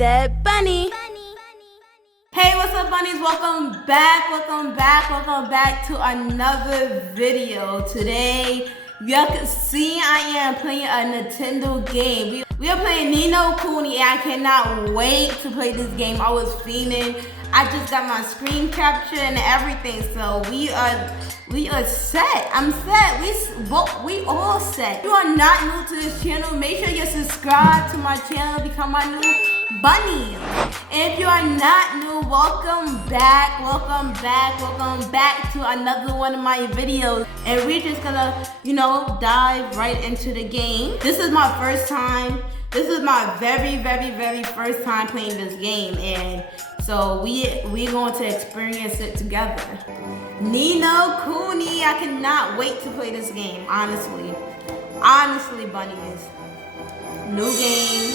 Debb Bunni. Hey, what's up, bunnies? Welcome back to another video. Today, y'all can see I am playing a Nintendo game. We are playing Ni no Kuni, and I cannot wait to play this game. I was fiending. I just got my screen capture and everything, so we are set. I'm set. We all set. If you are not new to this channel, make sure you subscribe to my channel, become my new bunny. And if you are not new, welcome back to another one of my videos. And we're just gonna, dive right into the game. This is my first time. This is my very first time playing this game, and so we're going to experience it together. Ni no Kuni. I cannot wait to play this game, honestly. Honestly, bunnies. New game.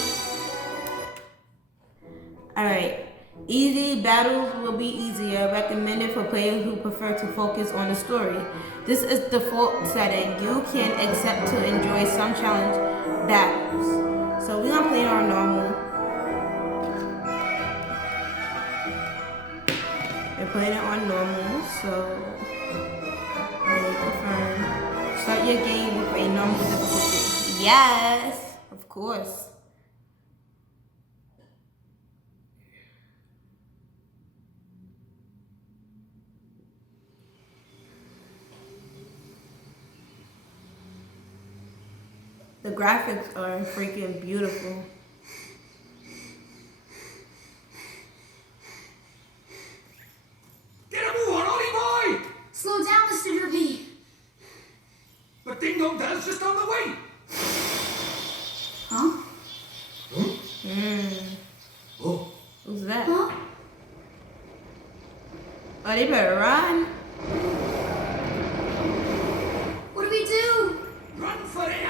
Alright. Easy battles will be easier. Recommended for players who prefer to focus on the story. This is the default setting. You can accept to enjoy some challenge battles. So we're gonna play our normal. We're playing it on normal, so confirm. Start your game with a normal difficulty. Yes, of course. The graphics are freaking beautiful. Slow down, Mr. Derby. But Ding Dong Dad's just on the way. Huh? Oh. Who's that? Huh? Oh, they better run. What do we do? Run for it!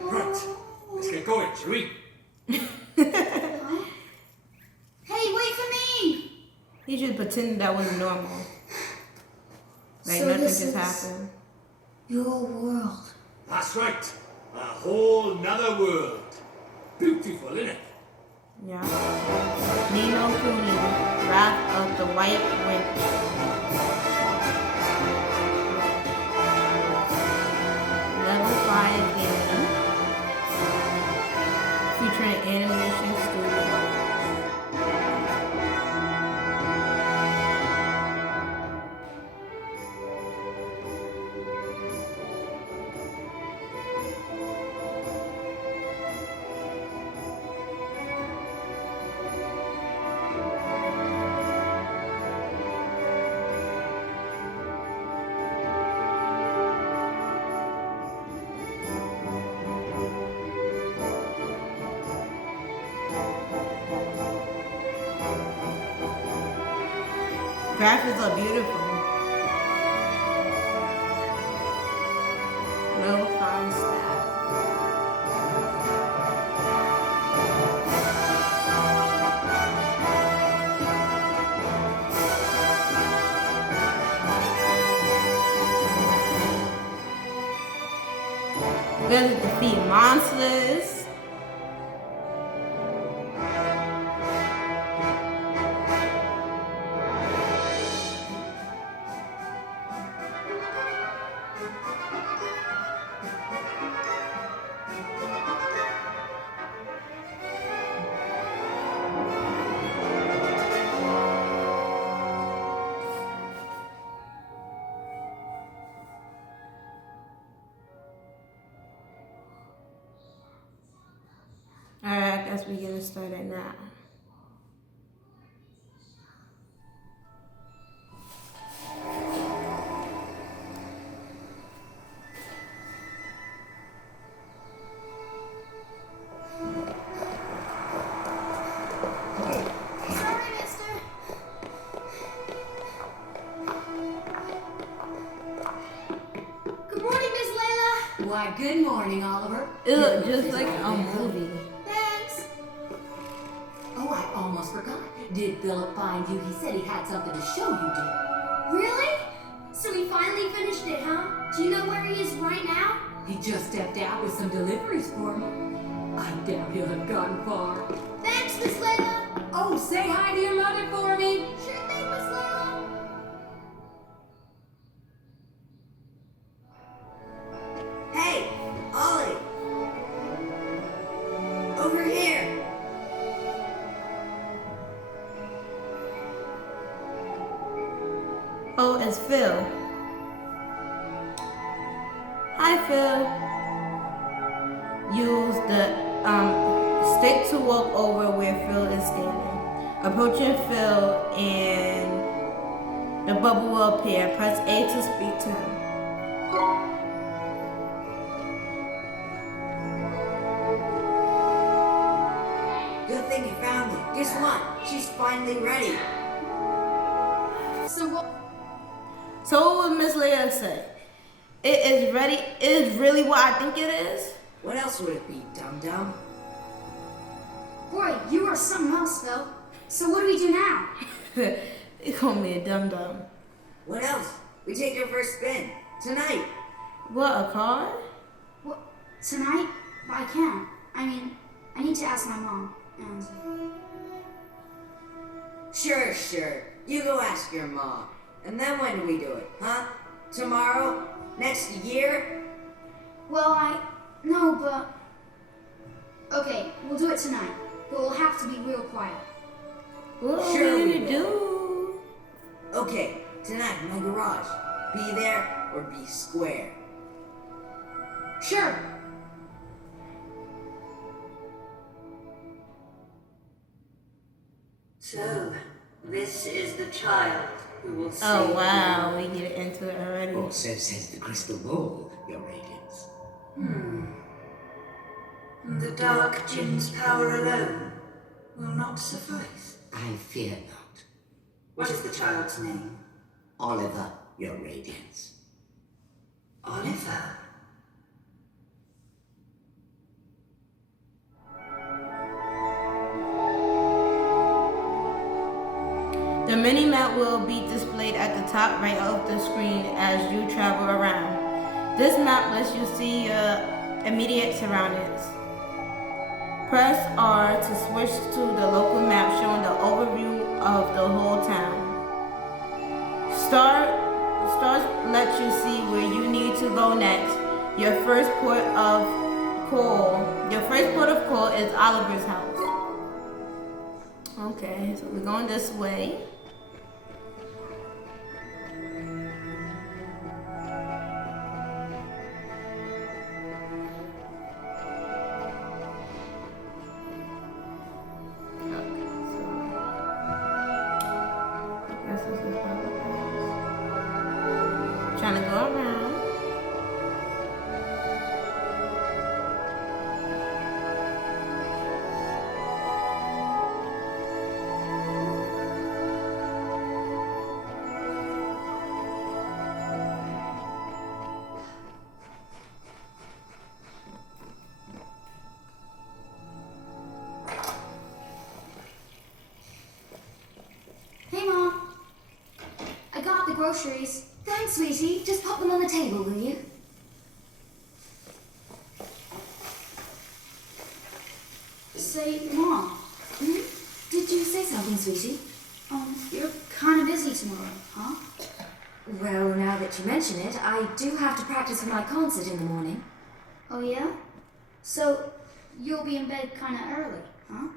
Right. Let's get going, shall we? Hey, wait for me! He just pretended that was normal. Like So nothing this just is happened. your world. That's right. A whole nother world. Beautiful, isn't it? Yeah. Ni no Kuni, Wrath of the White Witch. Level 5 game. Featuring animation studio. Graphics are beautiful. Level 5 staff. We're gonna defeat monsters. Alright, I guess we're gonna start it now. Sorry, mister. Good morning, Miss Layla. Why, good morning, Oliver. It looked just like a movie. Thanks. Oh, I almost forgot. Did Philip find you? He said he had something to show you, dear. Really? So he finally finished it, huh? Do you know where he is right now? He just stepped out with some deliveries for me. I doubt he'll have gone far. Thanks, Miss Layla. Oh, say hi to your mother for me. Sure thing, Miss Layla. Hey, Ollie! Over here! Oh, it's Phil. Hi, Phil. Use the stick to walk over where Phil is standing. Approaching Phil and the bubble will appear. Press A to speak to him. Good thing you found me. Guess what? She's finally ready. So what? So what would Miss Leia say? It is ready. It is really what I think it is. What else would it be, dum-dum? Boy, you are something else, Phil. So what do we do now? He called me a dum dum. What else? We take her for a spin. Tonight. What, a car? What? Tonight? I can't. I mean, I need to ask my mom. And Sure. You go ask your mom. And then when do we do it, huh? Tomorrow? Next year? well, no, but okay, we'll do it tonight. But we'll have to be real quiet. What are Sure we we gonna do? Okay, tonight in my garage. Be there or be square. Sure. So, this is the child who will save Oh the wow, world. we get into it already. Or so says the crystal ball, Your Radiance. The dark Jinn's power alone will not suffice. I fear not. What is the child's name? Oliver, Your Radiance. Oliver. The mini-map will be displayed at the top right of the screen as you travel around. This map lets you see your immediate surroundings. Press R to switch to the local map showing the overview of the whole town. Stars let you see where you need to go next. Your first port of call is Oliver's house. Okay, so we're going this way. Trying to go around. Hey, Mom. I got the groceries. Thanks, sweetie. Just pop them on the table, will you? Say, Mom, Did you say something, sweetie? you're kind of busy tomorrow, huh? Well, now that you mention it, I do have to practice for my concert in the morning. Oh, yeah? So, you'll be in bed kind of early, huh?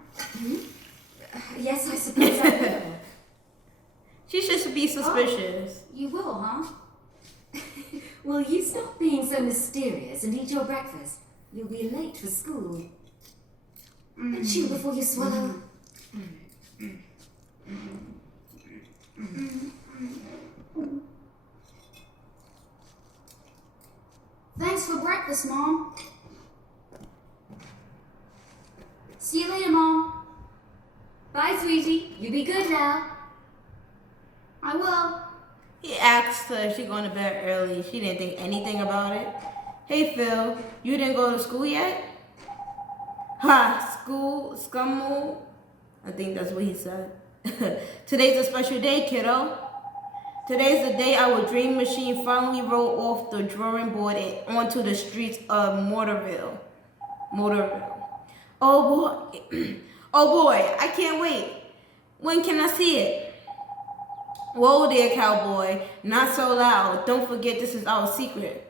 Yes, I suppose I will. She should be suspicious. You will, huh? Will you stop being so mysterious and eat your breakfast? You'll be late for school. And chew before you swallow. Thanks for breakfast, Mom. See you later, Mom. Bye, sweetie. You be good now. I will. He asked her if she going to bed early. She didn't think anything about it. Hey Phil, you didn't go to school yet? Ha, school, scummel. I think that's what he said. Today's a special day, kiddo. Today's the day our dream machine finally rolled off the drawing board and onto the streets of Mortarville. Oh boy, oh boy, I can't wait. When can I see it? Whoa there, cowboy. Not so loud. Don't forget this is our secret.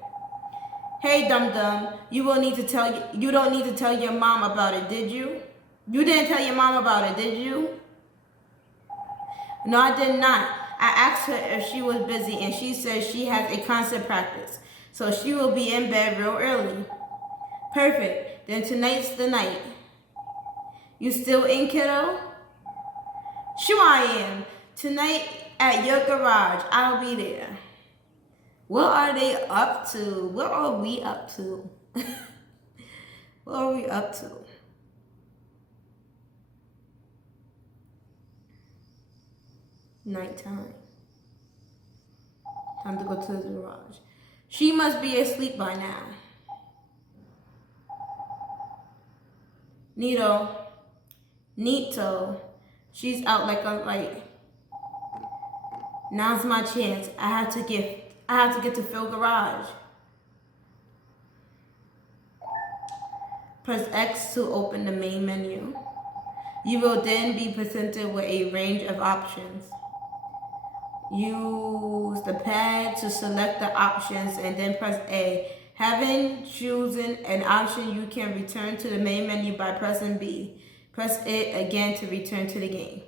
Hey, dum-dum, you don't need to tell your mom about it, did you? You didn't tell your mom about it, did you? No, I did not. I asked her if she was busy, and she said she has a concert practice, so she will be in bed real early. Perfect. Then tonight's the night. You still in, kiddo? Sure I am. Tonight at your garage. I'll be there. What are they up to? What are we up to? What are we up to? Nighttime. Time to go to the garage. She must be asleep by now. Neato. She's out like a light. Now's my chance. I have to get to Phil garage. Press X to open the main menu. You will then be presented with a range of options. Use the pad to select the options and then press A. Having chosen an option, you can return to the main menu by pressing B. Press it again to return to the game.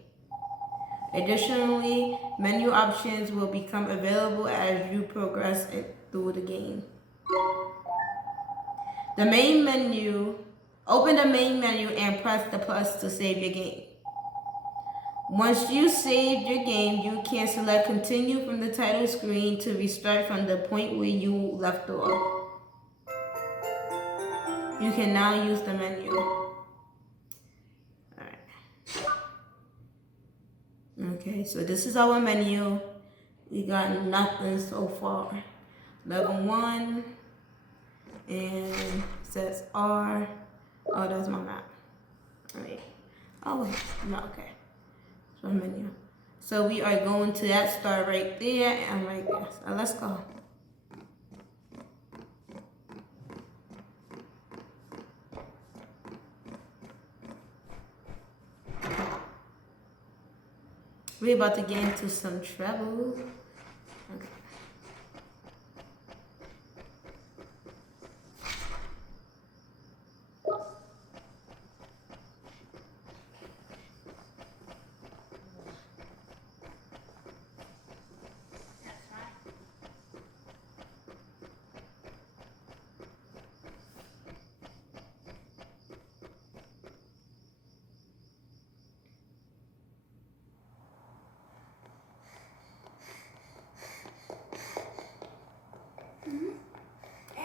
Additionally, menu options will become available as you progress through the game. Open the main menu and press the plus to save your game. Once you save your game, you can select continue from the title screen to restart from the point where you left off. You can now use the menu. Alright. Okay, so this is our menu. We got nothing so far. Level 1. And it says R. Oh, that's my map. Alright. Oh, wait. No, okay. It's my menu. So we are going to that star right there and right there. So let's go. We're about to get into some trouble. Okay.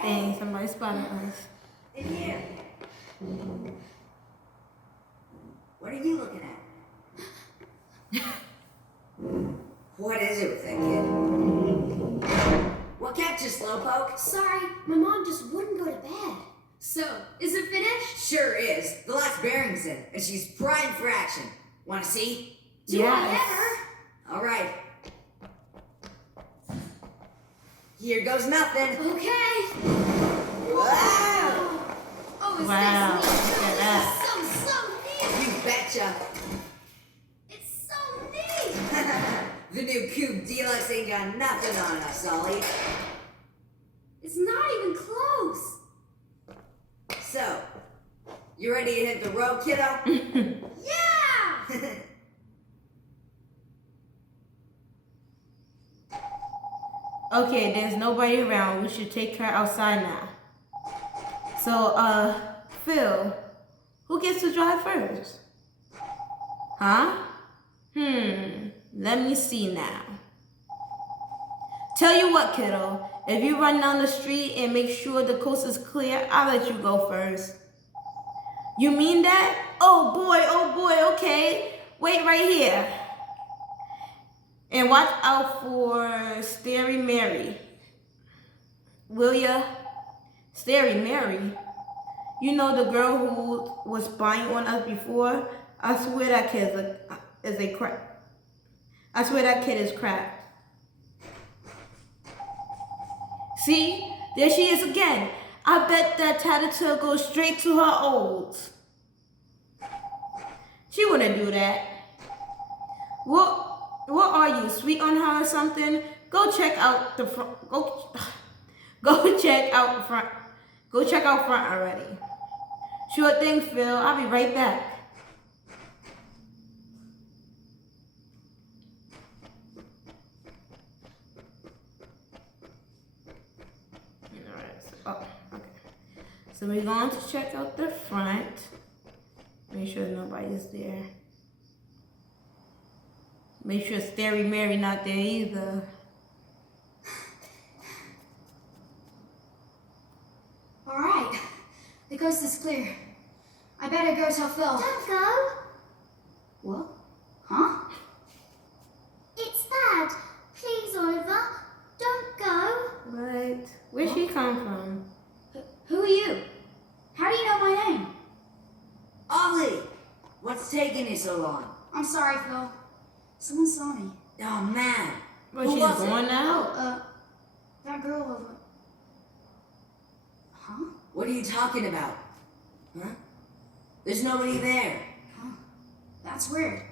Dang, somebody spotted us. In here. What are you looking at? What is it with that kid? What kept you, Slowpoke? Sorry, my mom just wouldn't go to bed. So, is it finished? Sure is. The last bearing's in, and she's primed for action. Want to see? Do whatever. All right. Here goes nothing. Okay. Wow! Oh, is Wow, this neat? look at that. So neat. You betcha. It's so neat. The new Cube Deluxe ain't got nothing on us, Ollie. It's not even close. So, you ready to hit the road, kiddo? Yeah! Okay, there's nobody around. We should take her outside now. So, Phil, who gets to drive first? Huh? Let me see now. Tell you what, kiddo. If you run down the street and make sure the coast is clear, I'll let you go first. You mean that? Oh boy, okay. Wait right here. And watch out for Starry Mary. Will ya? Starry Mary? You know the girl who was spying on us before? I swear that kid is a crap. I swear that kid is crap. See, there she is again. I bet that Tattletale goes straight to her olds. She wouldn't do that. What are you, sweet on her or something? Go check out the front. Go check out front. Go check out front already. Sure thing, Phil. I'll be right back. Oh, okay. So we're going to check out the front. Make sure nobody's there. Make sure Scary Mary not there either. Alright. The coast is clear. I better go tell Phil. Don't go. What? Huh? It's Dad. Please, Oliver. Don't go. Right. Where'd she come from? Who are you? How do you know my name? Ollie! What's taking you so long? I'm sorry, Phil. Someone saw me. Oh, man. Well, Who she's was it? going now? That girl over. Huh? What are you talking about? Huh? There's nobody there. Huh? That's weird.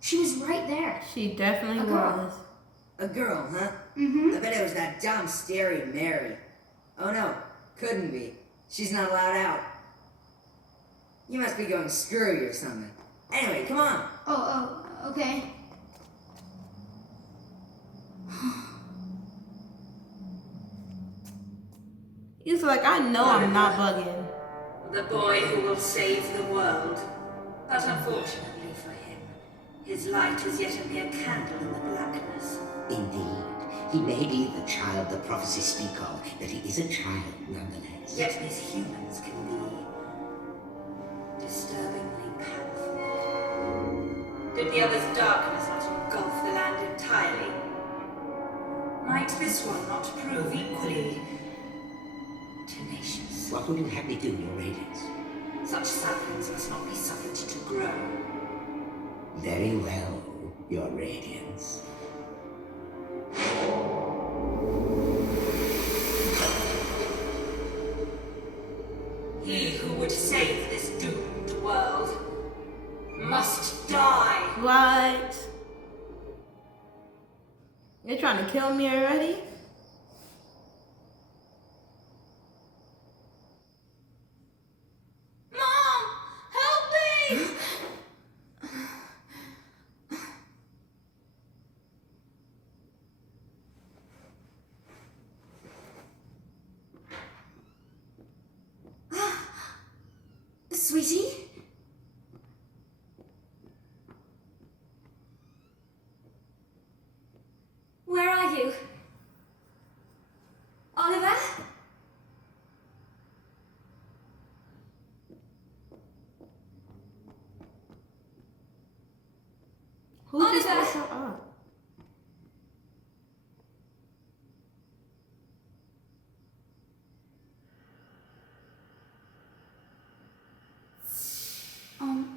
She was right there. She definitely A girl. was. A girl, huh? Mm-hmm. I bet it was that dumb, scary Mary. Oh no, couldn't be. She's not allowed out. You must be going screwy or something. Anyway, come on. Oh, okay. He's like, I know I'm not bugging. The boy who will save the world. But unfortunately for him, his light is yet a mere candle in the blackness. Indeed, he may be the child the prophecies speak of, but he is a child nonetheless. Yet his humans can be disturbingly powerful. Did the other's darkness not engulf the land entirely? Might this one not prove equally tenacious? What would you have me do, Your Radiance? Such saplings must not be suffered to grow. Very well, Your Radiance. He who would save this doomed world must die. What? You're trying to kill me already? Mom, help me! Sweetie? Where are you? Oliver? Who just Oliver! woke her up?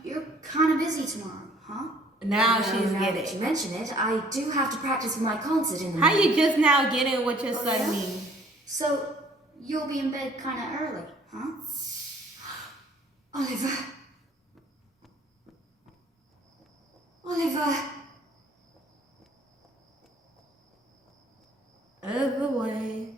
You're kind of busy tomorrow, huh? Now Well, she's now that getting you it. mention it, I do have to practice for my concert in the How morning. you just now getting what your son yeah? means? So, you'll be in bed kind of early, huh? Oliver. Oliver. Out of the way.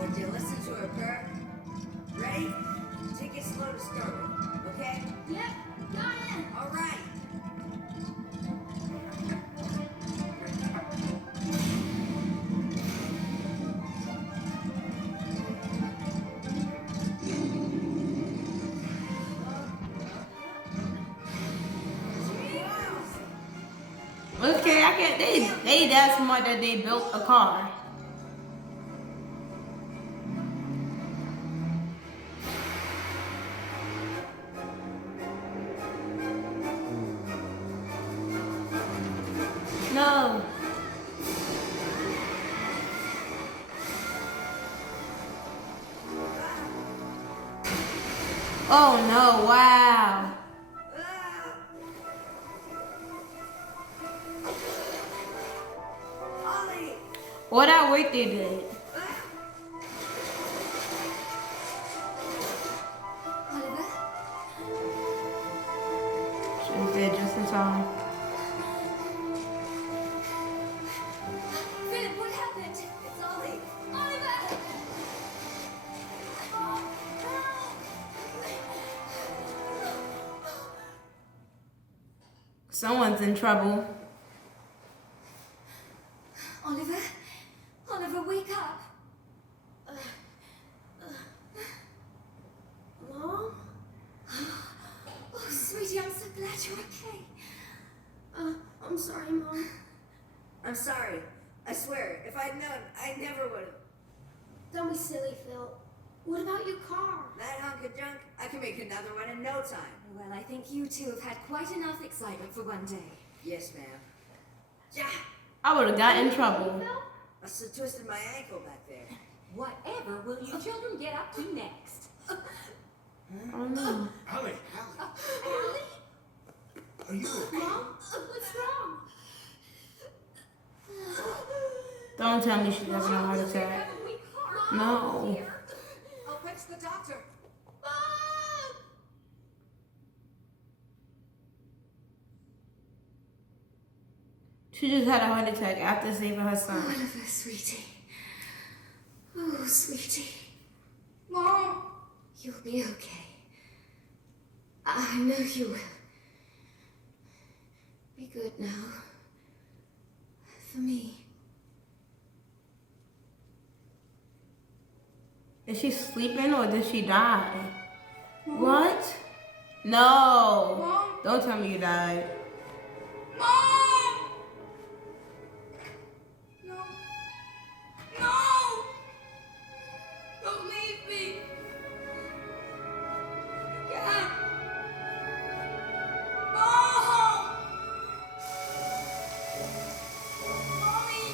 Would you listen to her, Kurt? Ready? Take it slow to start with, okay? Yep, got it. All right. Okay, I can't. They that smart that they built a car. No. Oh no, wow. Ollie! What that work they did. Oliver? She was there just in time. Philip, what happened? It's Ollie. Oliver! Someone's in trouble. Oliver? Oliver, wake up! Mom? Oh, sweetie, I'm so glad you're okay. I'm sorry, Mom. I'm sorry. I swear, if I'd known, I never would have. Don't be silly, Phil. What about your car? That hunk of junk, I can make another one in no time. Well, I think you two have had quite enough excitement for one day. Yes, ma'am. Yeah! I would have got in trouble. Phil? I must have twisted my ankle back there. Whatever will you children get up to next? Oh no. Allie! Are you okay? Mom? What's wrong? Don't tell me she's having a heart attack. No. I'll fetch the doctor. She just had a heart attack after saving her son. Oliver, sweetie. Oh, sweetie. Mom? You'll be okay. I know you will. Be good now. For me. Is she sleeping or did she die? What? No. Mom? Don't tell me you died. Mom! No. No! Don't leave me. You can't. Mom! Mommy!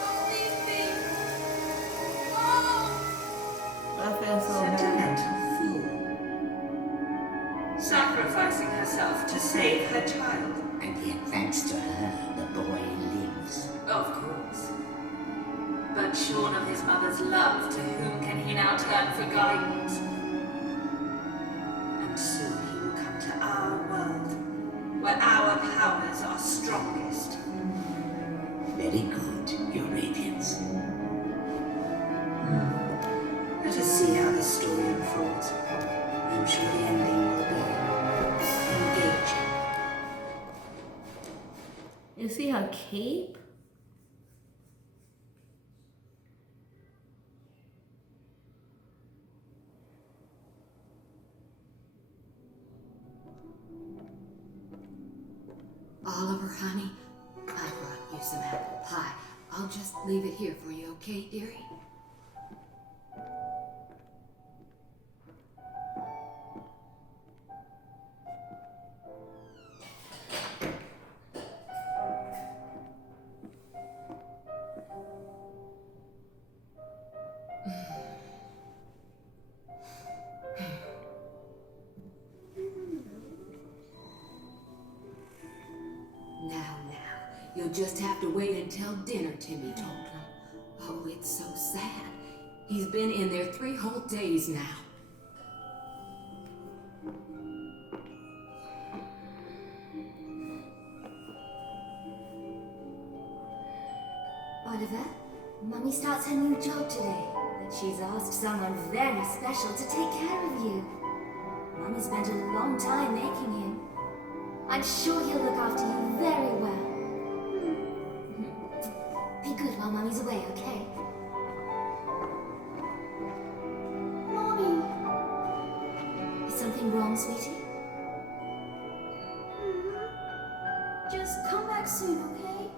Don't leave me. Mom! I feel so bad. Sentimental fool. Sacrificing herself to save her child. And yet thanks to her, the boy lives. Of course. But shorn of his mother's love, to whom can he now turn for guidance? And soon he will come to our world, where our powers are strongest. Very good, Your Radiance. Let us see how this story unfolds. I'm sure the ending will be engaging. You see her cape? Oliver, honey, I brought you some apple pie. I'll just leave it here for you, okay, dearie? You'll just have to wait until dinner, Timmy told him. Oh, it's so sad. He's been in there 3 whole days now. Oliver, Mummy starts her new job today, but she's asked someone very special to take care of you. Mummy spent a long time making him. I'm sure he'll look after you very well. Be good while Mummy's away, okay? Mommy! Is something wrong, sweetie? Just come back soon, okay?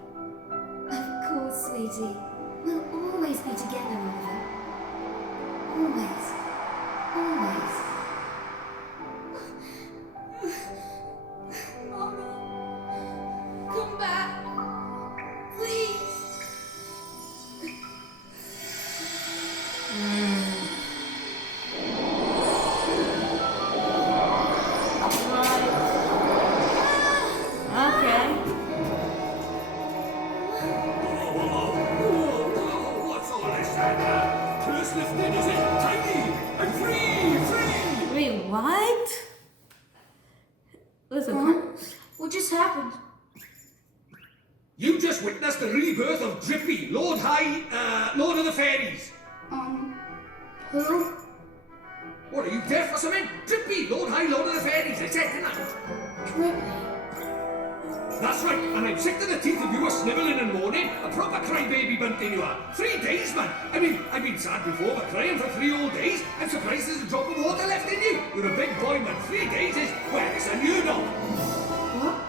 Of course, sweetie. We'll always be together, Oliver. Always. Always. Mommy, come back. Please. happened? You just witnessed the rebirth of Drippy, Lord of the Fairies. Who? What, are you deaf or something? Drippy, Lord of the Fairies, I said, didn't I? Drippy. That's right, and I'm sick to the teeth of you a snivelling and moaning. A proper crybaby bunting you are. 3 days, man. I mean, I've been sad before, but crying for 3 whole days? I'm surprised there's a drop of water left in you. You're a big boy, man. 3 days is, well, it's unheard of. What?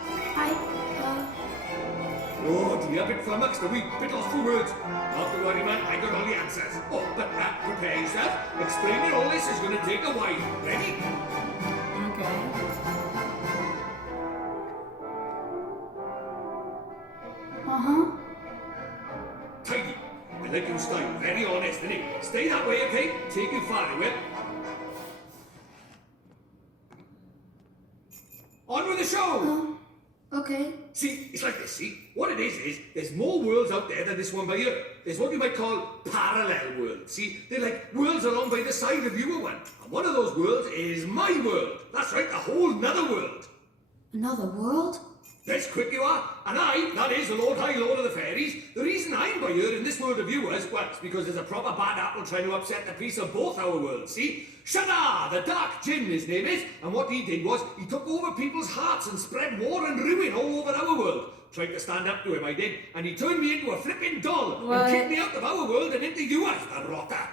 Oh, dear, a bit flummoxed, a wee bit lost for words. Not to worry, man, I got all the answers. Oh, but prepare yourself. Explaining all this is going to take a while. Ready? Okay. Uh-huh. Tidy. I like your style. Very honest, innit? Stay that way, okay? Take it far, I will. On with the show! Okay. See, it's like this, see? What it is there's more worlds out there than this one by here. There's what you might call parallel worlds, see? They're like worlds along by the side of your one. And one of those worlds is my world. That's right, a whole nother world. Another world? That's quick you are. And I, that is the Lord of the Fairies, the reason I'm by here in this world of yours, well, it's because there's a proper bad apple trying to upset the peace of both our worlds, see? Shada, the Dark Djinn, his name is, and what he did was, he took over people's hearts and spread war and ruin all over our world. Tried to stand up to him, I did, and he turned me into a flipping doll, What? and kicked me out of our world and into yours, the rotter.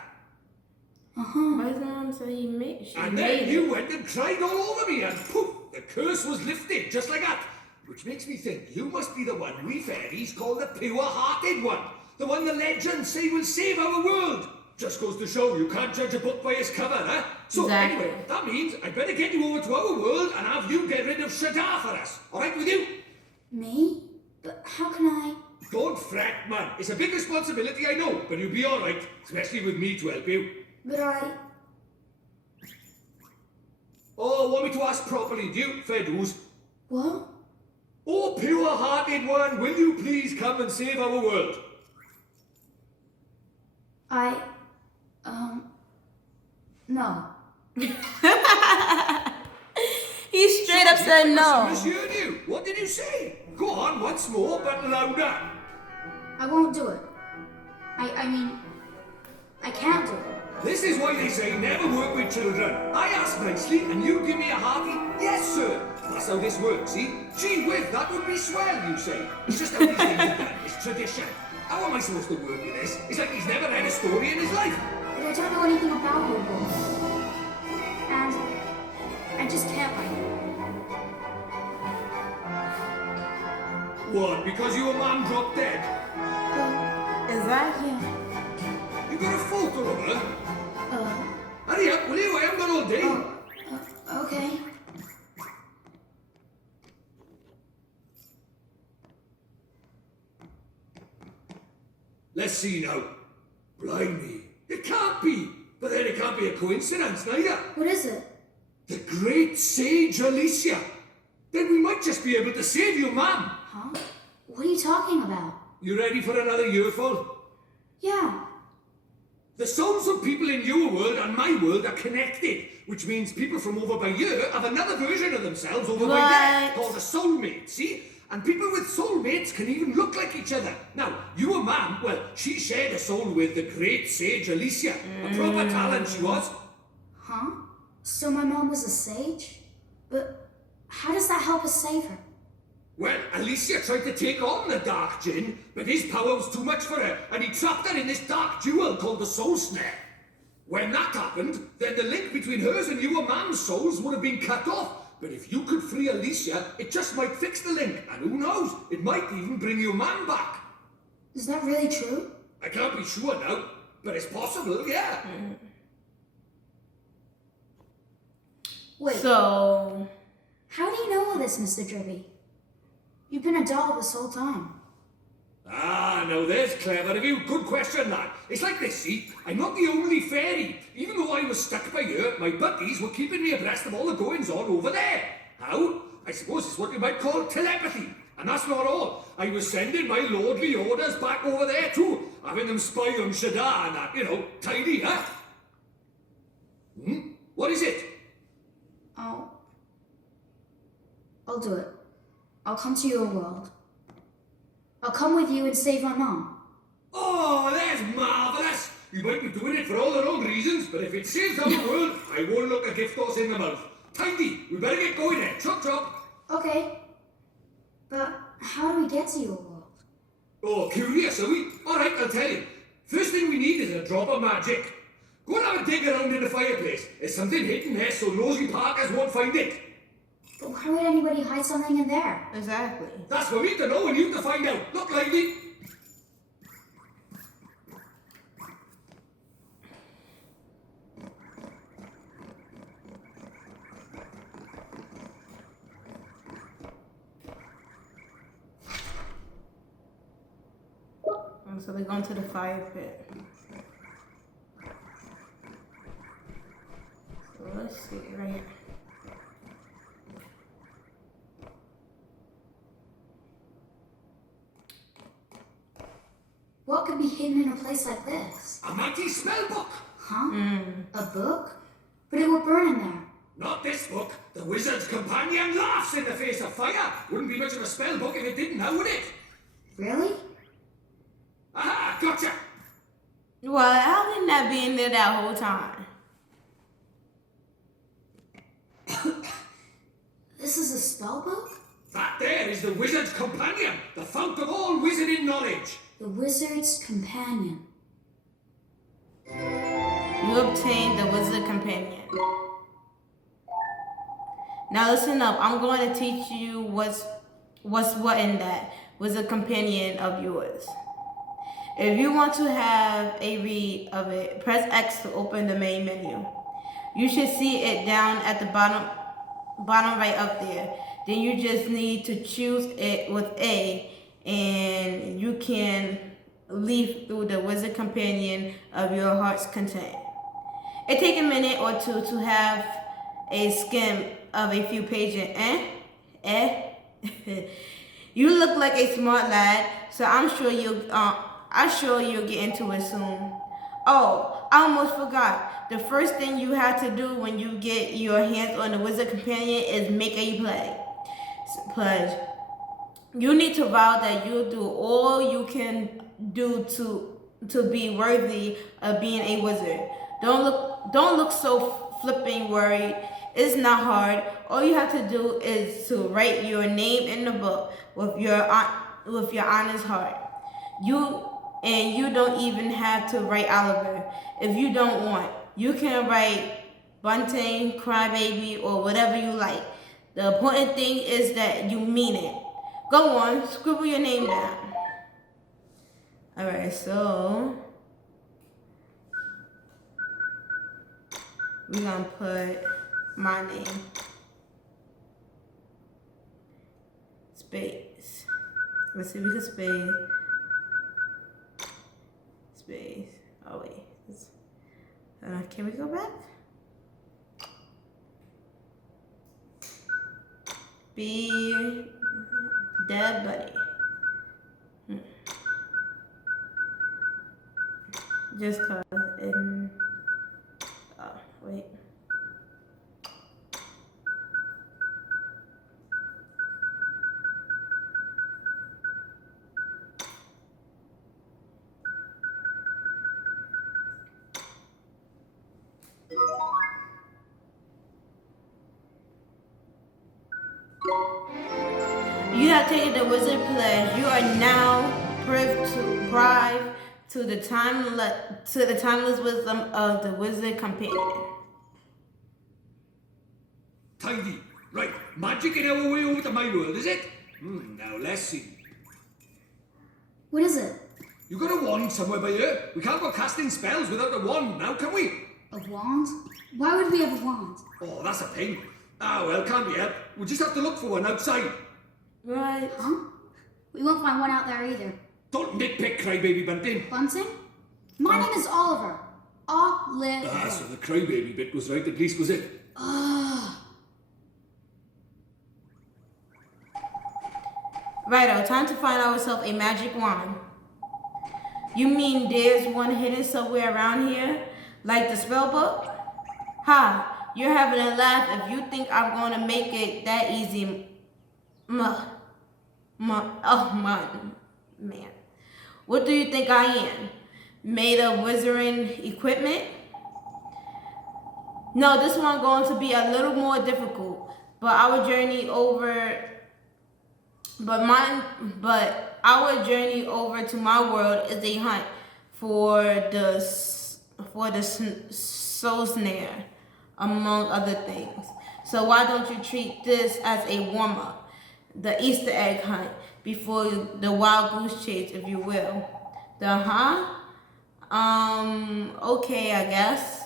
Why does no one say he made she And made then it? you went and cried all over me, and poof, the curse was lifted, just like that. Which makes me think you must be the one we fairies call the pure-hearted one. The one the legends say will save our world. Just goes to show you can't judge a book by its cover, huh? So Exactly. anyway, that means I better get you over to our world and have you get rid of Shada for us. All right with you? Me? But how can I? Don't fret, man. It's a big responsibility, I know, but you'll be all right, especially with me to help you. But I... Oh, want me to ask properly, do you? Fair dues. What? Oh, pure-hearted one, will you please come and save our world? No. He straight up said I no. misheard you. What did you say? Go on once more, but louder. I won't do it. I mean... I can't do it. This is why they say never work with children. I ask nicely, and you give me a hearty, yes, sir. That's how this works, see? Gee whiz, that would be swell, you say. It's just how these things are done. It's tradition. How am I supposed to work with this? It's like he's never read a story in his life. But I don't know anything about your world. And... I just can't right now. What, because your mom dropped dead? Is that Yeah. You got a photo of her? Hurry up, will you? I haven't got all day. Okay. Let's see now. Blimey. It can't be. But then it can't be a coincidence, neither. What is it? The great sage Alicia. Then we might just be able to save you, ma'am. Huh? What are you talking about? You ready for another earful? Yeah. The souls of people in your world and my world are connected, which means people from over by here have another version of themselves over by there, What? called a soulmate, see? And people with soulmates can even look like each other. Now, your mum, well, she shared a soul with the great sage Alicia. A proper talent she was. Huh? So my mom was a sage? But how does that help us save her? Well, Alicia tried to take on the Dark Djinn, but his power was too much for her, and he trapped her in this dark jewel called the Soul Snare. When that happened, then the link between hers and your man's souls would have been cut off. But if you could free Alicia, it just might fix the link, and who knows, it might even bring your man back. Is that really true? I can't be sure now, but it's possible, yeah. Wait, so? how do you know all this, Mr. Drippy? You've been a doll this whole time. Ah, now there's clever of you. Good question, lad. It's like this, see? I'm not the only fairy. Even though I was stuck by here, my buddies were keeping me abreast of all the goings-on over there. How? I suppose it's what you might call telepathy. And that's not all. I was sending my lordly orders back over there too, having them spy on Shada and that, you know, tidy, huh? What is it? I'll do it. I'll come to your world. I'll come with you and save my mom. Oh, that's marvellous! You might be doing it for all the wrong reasons, but if it saves our world, I won't look a gift horse in the mouth. Tidy, we better get going then. Chop chop. Okay. But how do we get to your world? Oh, curious, are we? Alright, I'll tell you. First thing we need is a drop of magic. Go and have a dig around in the fireplace. There's something hidden there so nosy Parkers won't find it. But why would anybody hide something in there? Exactly. That's for me to know and you to find out. Look, lively. So they're going to the fire pit. So let's see right here. What could be hidden in a place like this? A mighty spell book. Huh? A book? But it will burn in there. Not this book. The wizard's companion laughs in the face of fire. Wouldn't be much of a spell book if it didn't, now would it? Really? Aha, gotcha. Well, how can that be in there that whole time? This is a spell book? That there is the wizard's companion, the fount of all wizarding knowledge. The wizard's companion. You obtained the wizard companion. Now listen up. I'm going to teach you what's what in that wizard companion of yours. If you want to have a read of it, press X to open the main menu. You should see it down at the bottom right up there. Then you just need to choose it with A, and you can leaf through the wizard companion of your heart's content. It takes a minute or two to have a skim of a few pages. You look like a smart lad, so I'm sure you'll get into it soon. Oh, I almost forgot. The first thing you have to do when you get your hands on the wizard companion is make a pledge. You need to vow that you'll do all you can do to be worthy of being a wizard. Don't look so flipping worried. It's not hard. All you have to do is to write your name in the book with your honest heart. You don't even have to write Oliver if you don't want. You can write Bunting, Crybaby, or whatever you like. The important thing is that you mean it. Go on, scribble your name down. Alright, so we're gonna put my name. Space. Let's see if we can space. Oh wait. Can we go back? Be Debb Bunni. Just cause in wait. You have taken the wizard pledge. You are now privy to the timeless wisdom of the wizard companion. Tidy. Right, magic in our way over to my world, is it? Now let's see. What is it? You got a wand somewhere by here? We can't go casting spells without a wand now, can we? A wand? Why would we have a wand? Oh, that's a pain. Well, can't be helped. We'll just have to look for one outside. Right. Huh? We won't find one out there either. Don't nitpick, Crybaby Bunting. Bunting? My name is Oliver. Oliver. So the Crybaby bit was right, at least, was it? Righto, time to find ourselves a magic wand. You mean there's one hidden somewhere around here? Like the spell book? Ha, you're having a laugh if you think I'm gonna make it that easy. Man. What do you think I am? Made of wizarding equipment? No, this one going to be a little more difficult. But our journey over to my world is a hunt for the soul snare, among other things. So why don't you treat this as a warm-up, the Easter egg hunt before the wild goose chase, if you will. Okay, I guess.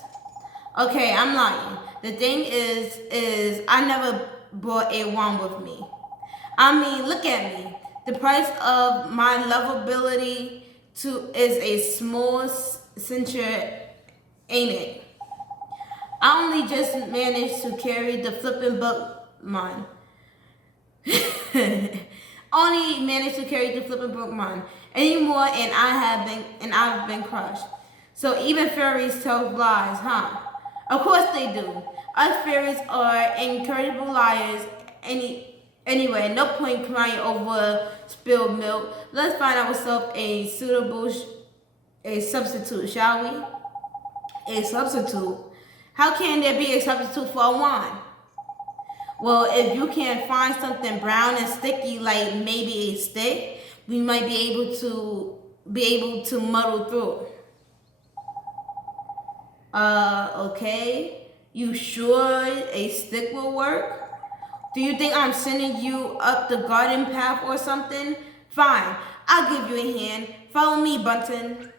Okay, I'm lying. The thing is I never brought a wand with me. I mean, look at me. The price of my lovability is a small censure, ain't it? I only just managed to carry the flipping Bookman. Only managed to carry the flipping Bookman anymore, and I've been crushed. So even fairies tell lies, huh? Of course they do. Us fairies are incredible liars. Anyway, no point crying over spilled milk. Let's find ourselves a substitute, shall we? A substitute? How can there be a substitute for a wand? Well, if you can find something brown and sticky, like maybe a stick, we might be able to muddle through. Okay. You sure a stick will work? Do you think I'm sending you up the garden path or something? Fine, I'll give you a hand. Follow me, Bunton.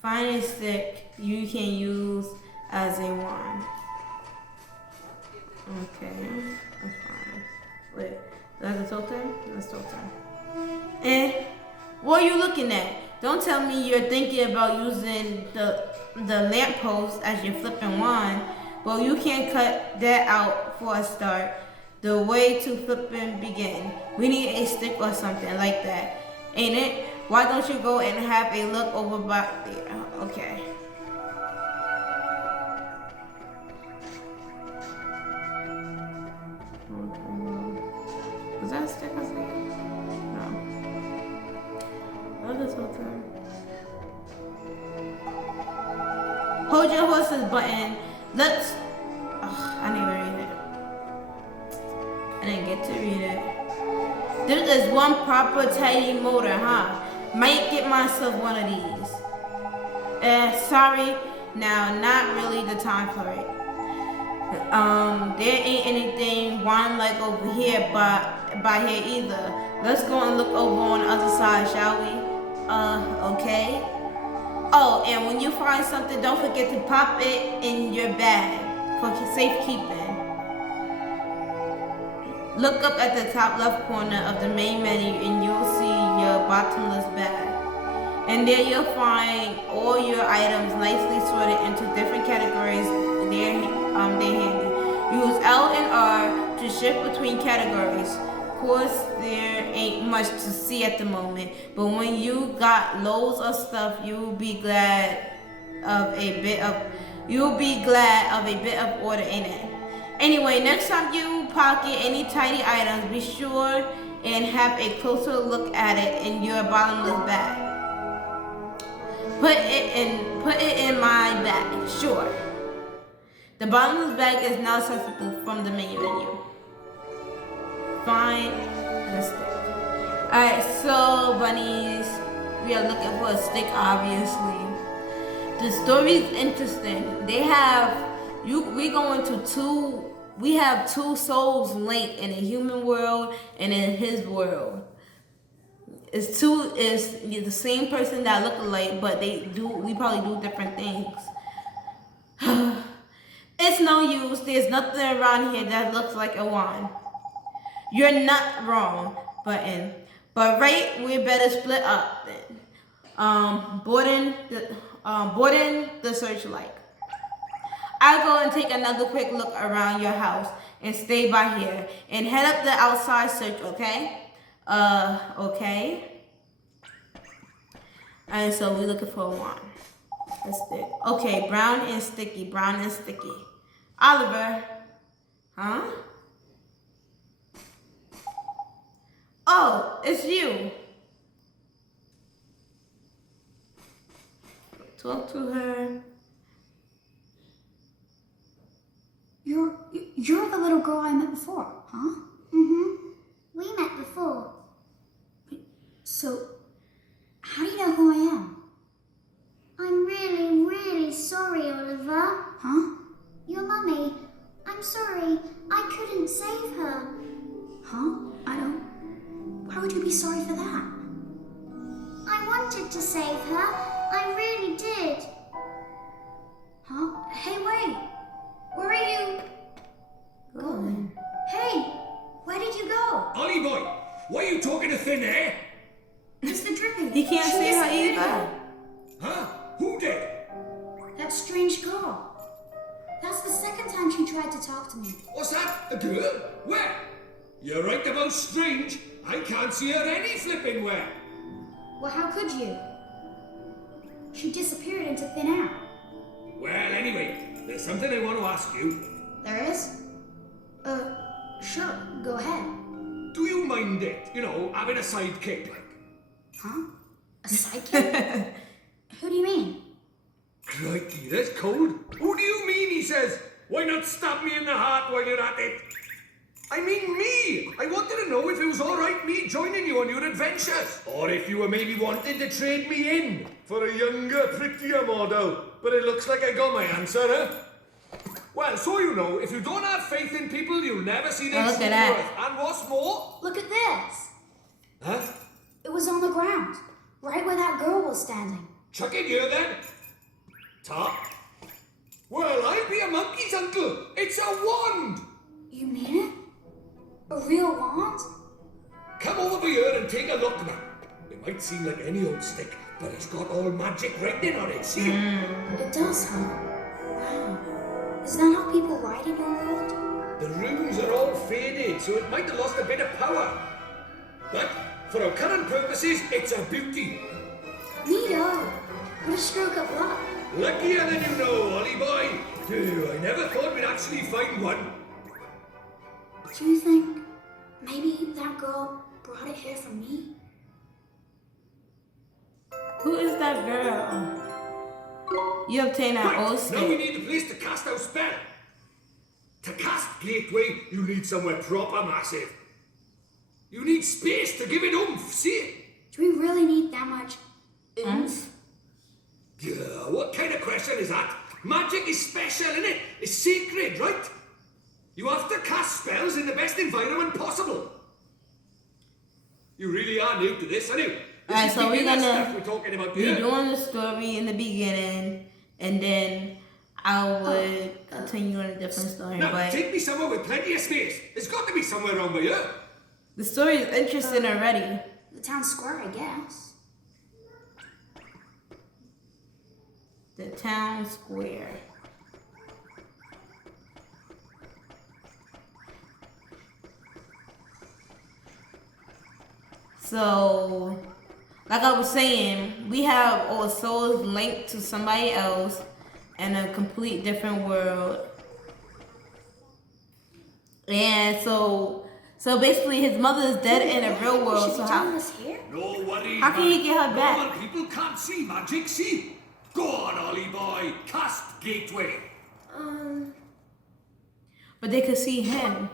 Find a stick you can use as a wand. Okay, that's fine. Wait, that's a totem? That's totem. What are you looking at? Don't tell me you're thinking about using the lamppost as your flipping wand. Well, you can't cut that out for a start. The way to flipping begin. We need a stick or something like that, ain't it? Why don't you go and have a look over by there? Okay. Was that a stick or something? No. That was this whole time. Hold your horses button. Let's. I didn't even read it. I didn't get to read it. There is one proper tiny motor, huh? Might get myself one of these. Sorry, now not really the time for it. There ain't anything wine like over here by here either. Let's go and look over on the other side, shall we? Okay. Oh, and when you find something, don't forget to pop it in your bag for safekeeping. Look up at the top left corner of the main menu and you'll see your bottomless bag. And there you'll find all your items nicely sorted into different categories. They're handy. Use L and R to shift between categories. Of course, there ain't much to see at the moment, but when you got loads of stuff, you'll be glad of a bit of order in it. Anyway, next time you pocket any tidy items, be sure and have a closer look at it in your bottomless bag. Put it in my bag, sure. The bottomless bag is now accessible from the main menu. Find a stick. Alright, so bunnies, we are looking for a stick, obviously. The story is interesting. We have two souls linked in a human world and in his world. It's the same person that look alike, but we probably do different things. It's no use. There's nothing around here that looks like a wand. You're not wrong, Button. But right, we better split up then. Boarding the searchlight. I'll go and take another quick look around your house and stay by here and head up the outside search, okay? Okay. And so we're looking for a wand. That's thick. Okay, brown and sticky. Brown and sticky. Oliver. Huh? Oh, it's you. Talk to her. You're the little girl I met before, huh? Mm-hmm. We met before. So, how do you know who I am? I'm really, really sorry, Oliver. Huh? Your mummy. I'm sorry. I couldn't save her. Huh? I don't... Why would you be sorry for that? I wanted to save her. I really did. Huh? Hey, wait! Where are you? Going. Hey! Where did you go? Ollie boy, why are you talking to thin air? It's the dripping. He can't She see her disappeared either. again. Huh? Who did? That strange girl. That's the second time she tried to talk to me. What's that? A girl? Where? You're right about strange. I can't see her any flipping where. Well, how could you? She disappeared into thin air. Well, anyway, there's something I want to ask you. There is? Sure, go ahead. Do you mind it? You know, having a sidekick like? Huh? A sidekick? Who do you mean? Crikey, that's cold. Who do you mean, he says? Why not stab me in the heart while you're at it? I mean me! I wanted to know if it was alright me joining you on your adventures. Or if you were maybe wanting to trade me in for a younger, prettier model. But it looks like I got my answer, huh? Well, so you know, if you don't have faith in people, you'll never see their Look true at that. worth. And what's more... Look at this. Huh? It was on the ground, right where that girl was standing. Chuck it here then. Top. Well, I'll be a monkey's uncle. It's a wand. You mean it? A real wand? Come over here and take a look now. It might seem like any old stick, but it's got all magic written on it, see? It does, huh? Wow. Is that how people ride in your world? The runes are all faded, so it might have lost a bit of power. But for our current purposes, it's a beauty. Neato. What a stroke of luck. Luckier than you know, Ollie boy. I never thought we'd actually find one. Do you think maybe that girl brought it here for me? Who is that girl? You obtain that old Right, stick. now we need a place to cast our spell. To cast Gateway, you need somewhere proper massive. You need space to give it oomph, see? Do we really need that much oomph? Yeah, what kind of question is that? Magic is special, innit? It's sacred, right? You have to cast spells in the best environment possible. You really are new to this, aren't you? Alright, so we're gonna we're talking about be here. doing the story in the beginning, and then I would continue on a different story. Now, But take me somewhere with plenty of space. There's got to be somewhere around by here. the story is interesting already. The town square, I guess. The town square. So, like I was saying, we have our souls linked to somebody else in a complete different world. And so basically his mother is dead in a real world. So how Here? No worries. How can he get her back? Normal people can't see magic, see? Go on, Ollie boy. Cast Gateway. but they could see him.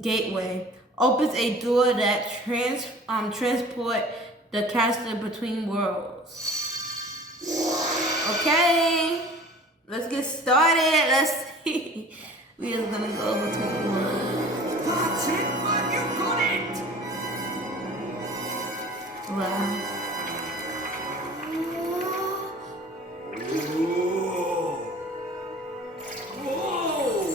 Gateway opens a door that transport the caster between worlds. Okay, let's get started. Let's see. We just gonna go over to the world. That's it, man. You got it. Wow. Whoa. Whoa.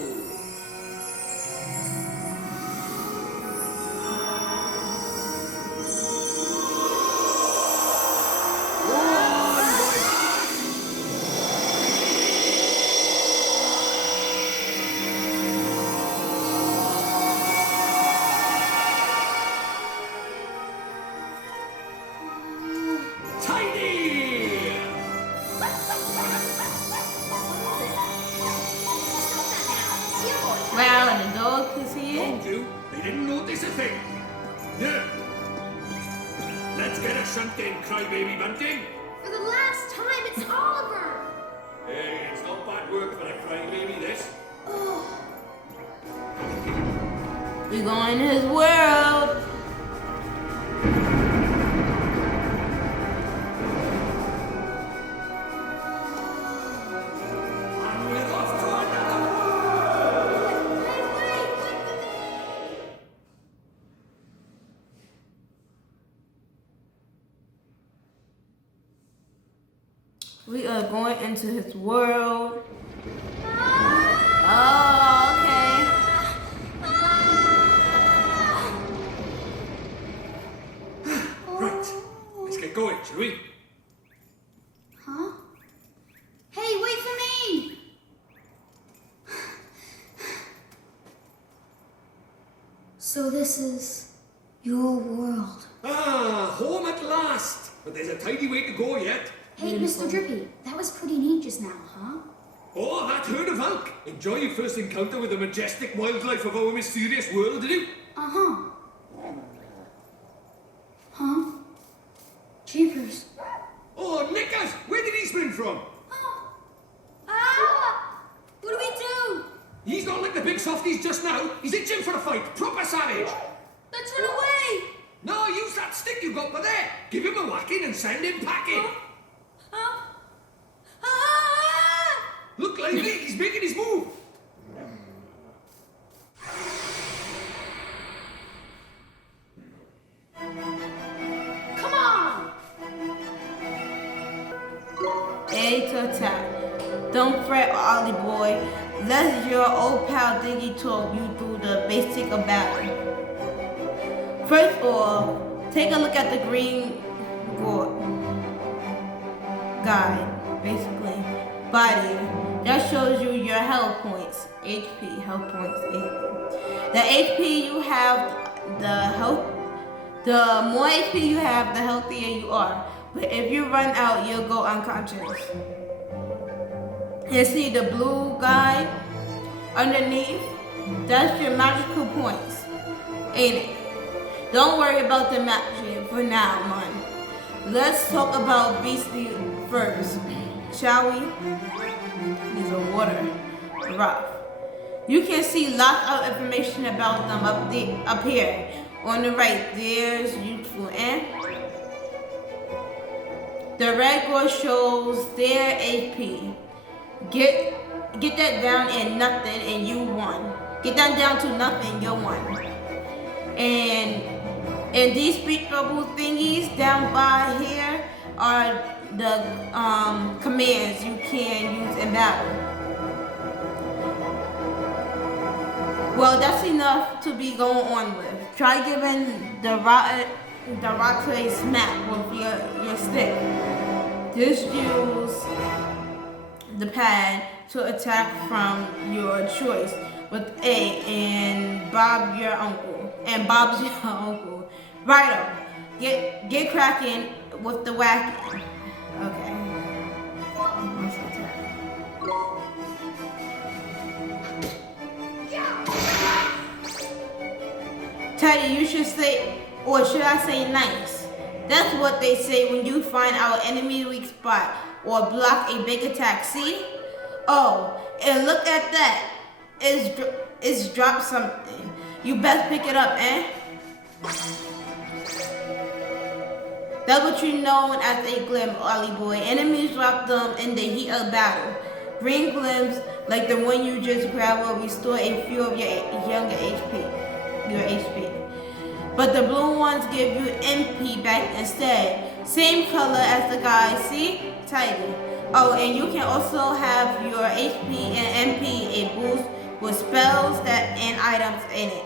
Yeah. Let's get a shunt in, crybaby bunting. For the last time, it's Oliver! Hey, it's not bad work for a crybaby, this. We go in his world. And we're off to another world. We are going into his world. Oh, okay. Right, let's get going, shall we? Huh? Hey, wait for me! So this is your world. Ah, home at last. But there's a tidy way to go yet. Hey, Mr. Drippy, that was pretty neat just now, huh? Oh, that herd of elk. Enjoy your first encounter with the majestic wildlife of our mysterious world, did you? Uh-huh. Huh? Jeepers. Oh, Nickers, where did he spring from? Oh. Ah! What do we do? He's not like the big softies just now. He's itching for a fight. Proper savage. Let's run away! No, use that stick you got by there. Give him a whacking and send him packing. Huh? Ah! Look, lively, he's making his move. Come on! A to attack. Don't fret, Ollie boy. Let your old pal Diggy talk you through the basic of battle. First of all, take a look at the green guide, basically, body. That shows you your health points, HP, health points, HP. The HP you have, the more HP you have, the healthier you are. But if you run out, you'll go unconscious. You see the blue guy underneath? That's your magical points, ain't it? Don't worry about the magic for now, man. Let's talk about Beastly first, shall we? These are water, rough. You can see lots of information about them up here. On the right, there's useful and the red bar shows their HP. Get that down and nothing and you won. Get that down to nothing, you won. And these speed bubble thingies down by here are the commands you can use in battle. Well, that's enough to be going on with. Try giving the rock a smack with your stick. Just use the pad to attack from your choice with A and Bob's your uncle. Right up. Get cracking with the whacking. Okay. Teddy, you should say, or should I say nice? That's what they say when you find our enemy weak spot or block a big attack, see? Oh, and look at that. It's dropped something. You best pick it up, eh? That's what you know as a glim, Ollie boy. Enemies drop them in the heat of battle. Green glims, like the one you just grabbed, will restore a few of your younger HP. But the blue ones give you MP back instead. Same color as the guy, see? Tidy. Oh, and you can also have your HP and MP a boost with spells and items in it.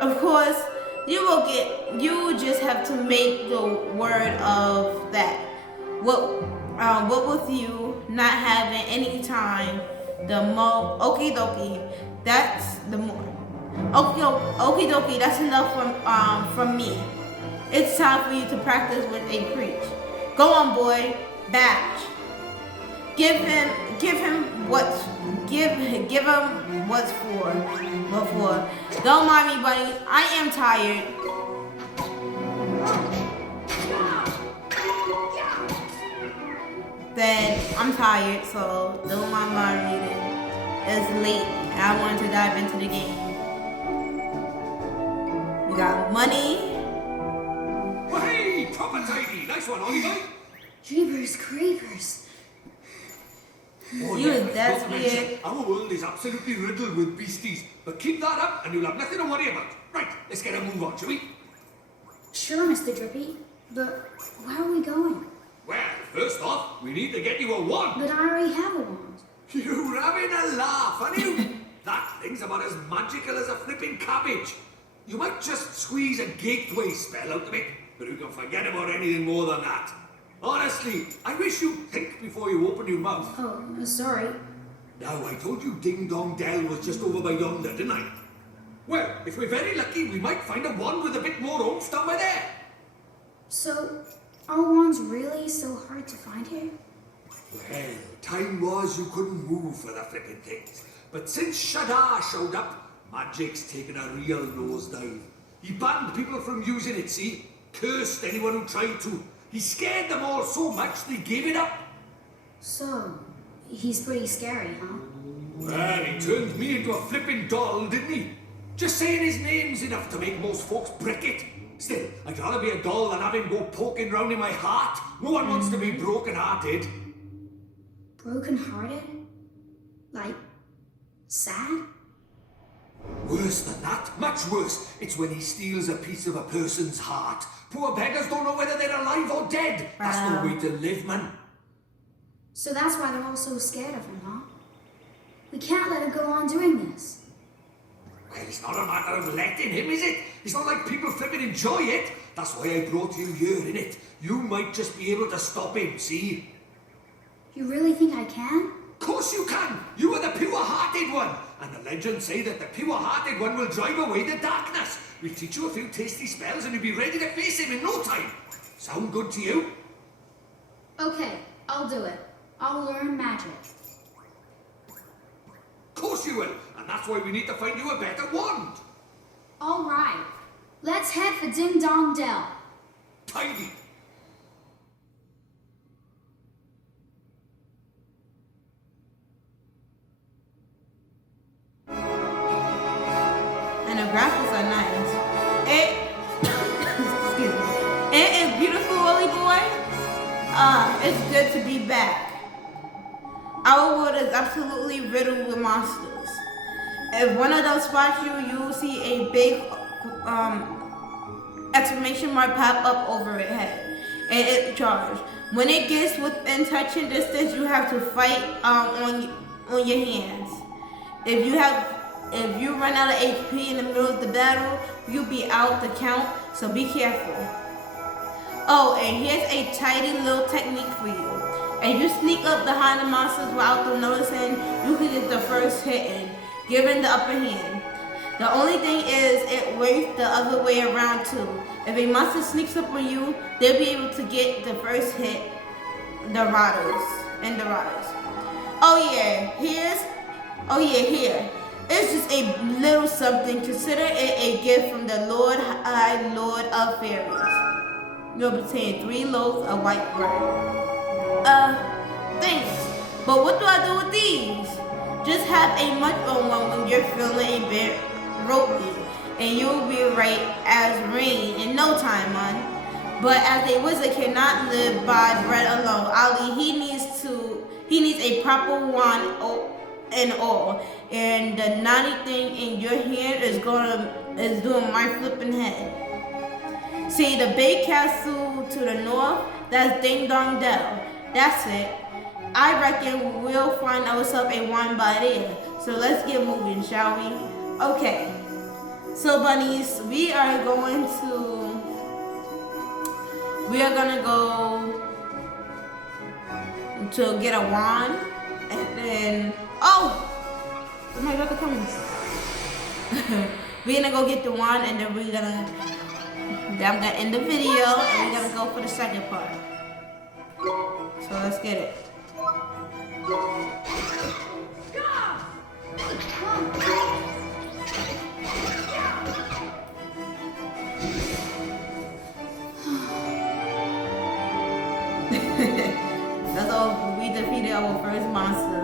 Of course, you just have to make the word of that. What with you not having any time, the more okie dokie, that's the more. Okie dokie, that's enough from me. It's time for you to practice what they preach. Go on, boy, batch. Give him what's for. Don't mind me, buddy. I am tired. I'm tired, so don't mind my reading. It's late, and I wanted to dive into the game. We got money. Well, hey, proper tidy. Nice one, Oliver. Jeepers creepers. Oh, You yeah, was I that forgot to mention, scared. our world is absolutely riddled with beasties. But keep that up and you'll have nothing to worry about. Right, let's get a move on, shall we? Sure, Mr. Drippy, but where are we going? Well, first off, we need to get you a wand. But I already have a wand. You're having a laugh, aren't you? That thing's about as magical as a flipping cabbage. You might just squeeze a gateway spell out of it, but you can forget about anything more than that. Honestly, I wish you'd think before you open your mouth. Oh, sorry. Now, I told you Ding Dong Dell was just over by yonder, didn't I? Well, if we're very lucky, we might find a wand with a bit more oomph down by there. So, are wands really so hard to find here? Well, time was you couldn't move for the flipping things. But since Shadar showed up, magic's taken a real nosedive. He banned people from using it, see? Cursed anyone who tried to. He scared them all so much they gave it up. So, he's pretty scary, huh? Well, he turned me into a flipping doll, didn't he? Just saying his name's enough to make most folks brick it. Still, I'd rather be a doll than have him go poking round in my heart. No one wants to be broken-hearted. Broken-hearted? Like, sad? Worse than that, much worse. It's when he steals a piece of a person's heart. Poor beggars don't know whether they're alive or dead. That's no way to live, man. So that's why they're all so scared of him, huh? We can't let him go on doing this. Well, it's not a matter of letting him, is it? It's not like people flipping enjoy it. That's why I brought you here, innit? You might just be able to stop him, see? You really think I can? Of course you can! You are the pure-hearted one! And the legends say that the pure-hearted one will drive away the darkness. We'll teach you a few tasty spells and you'll be ready to face him in no time. Sound good to you? Okay, I'll do it. I'll learn magic. Of course you will, and that's why we need to find you a better wand. All right. Let's head for Ding Dong Dell. Tidy. And the graphics are nice. Excuse me. It is beautiful, Willy boy. It's good to be back. Our world is absolutely riddled with monsters. If one of them spots you, you will see a big exclamation mark pop up over its head, and it's charged. When it gets within touching distance, you have to fight on your hands. If you run out of HP in the middle of the battle, you'll be out the count, so be careful. Oh, and here's a tidy little technique for you. If you sneak up behind the monsters without them noticing, you can get the first hit in, giving the upper hand. The only thing is, it works the other way around too. If a monster sneaks up on you, they'll be able to get the first hit, the rotters. Oh yeah, here. It's just a little something. Consider it a gift from the Lord High Lord of Fairies. You'll obtain 3 loaves of white bread. Thanks. But what do I do with these? Just have a munch on one when you're feeling a bit ropey, and you'll be right as rain in no time, man. But as a wizard cannot live by bread alone, Ali, he needs a proper wand and all. And the naughty thing in your hand is doing my flipping head. See the big castle to the north? That's Ding Dong Dell. That's it. I reckon we'll find ourselves a wand by there. So let's get moving, shall we? Okay. So bunnies, we are gonna go to get a wand, and then my brother coming. We're gonna go get the wand, and then I'm gonna end the video, and we're gonna go for the second part. So let's get it. That's all. We defeated a our first monster.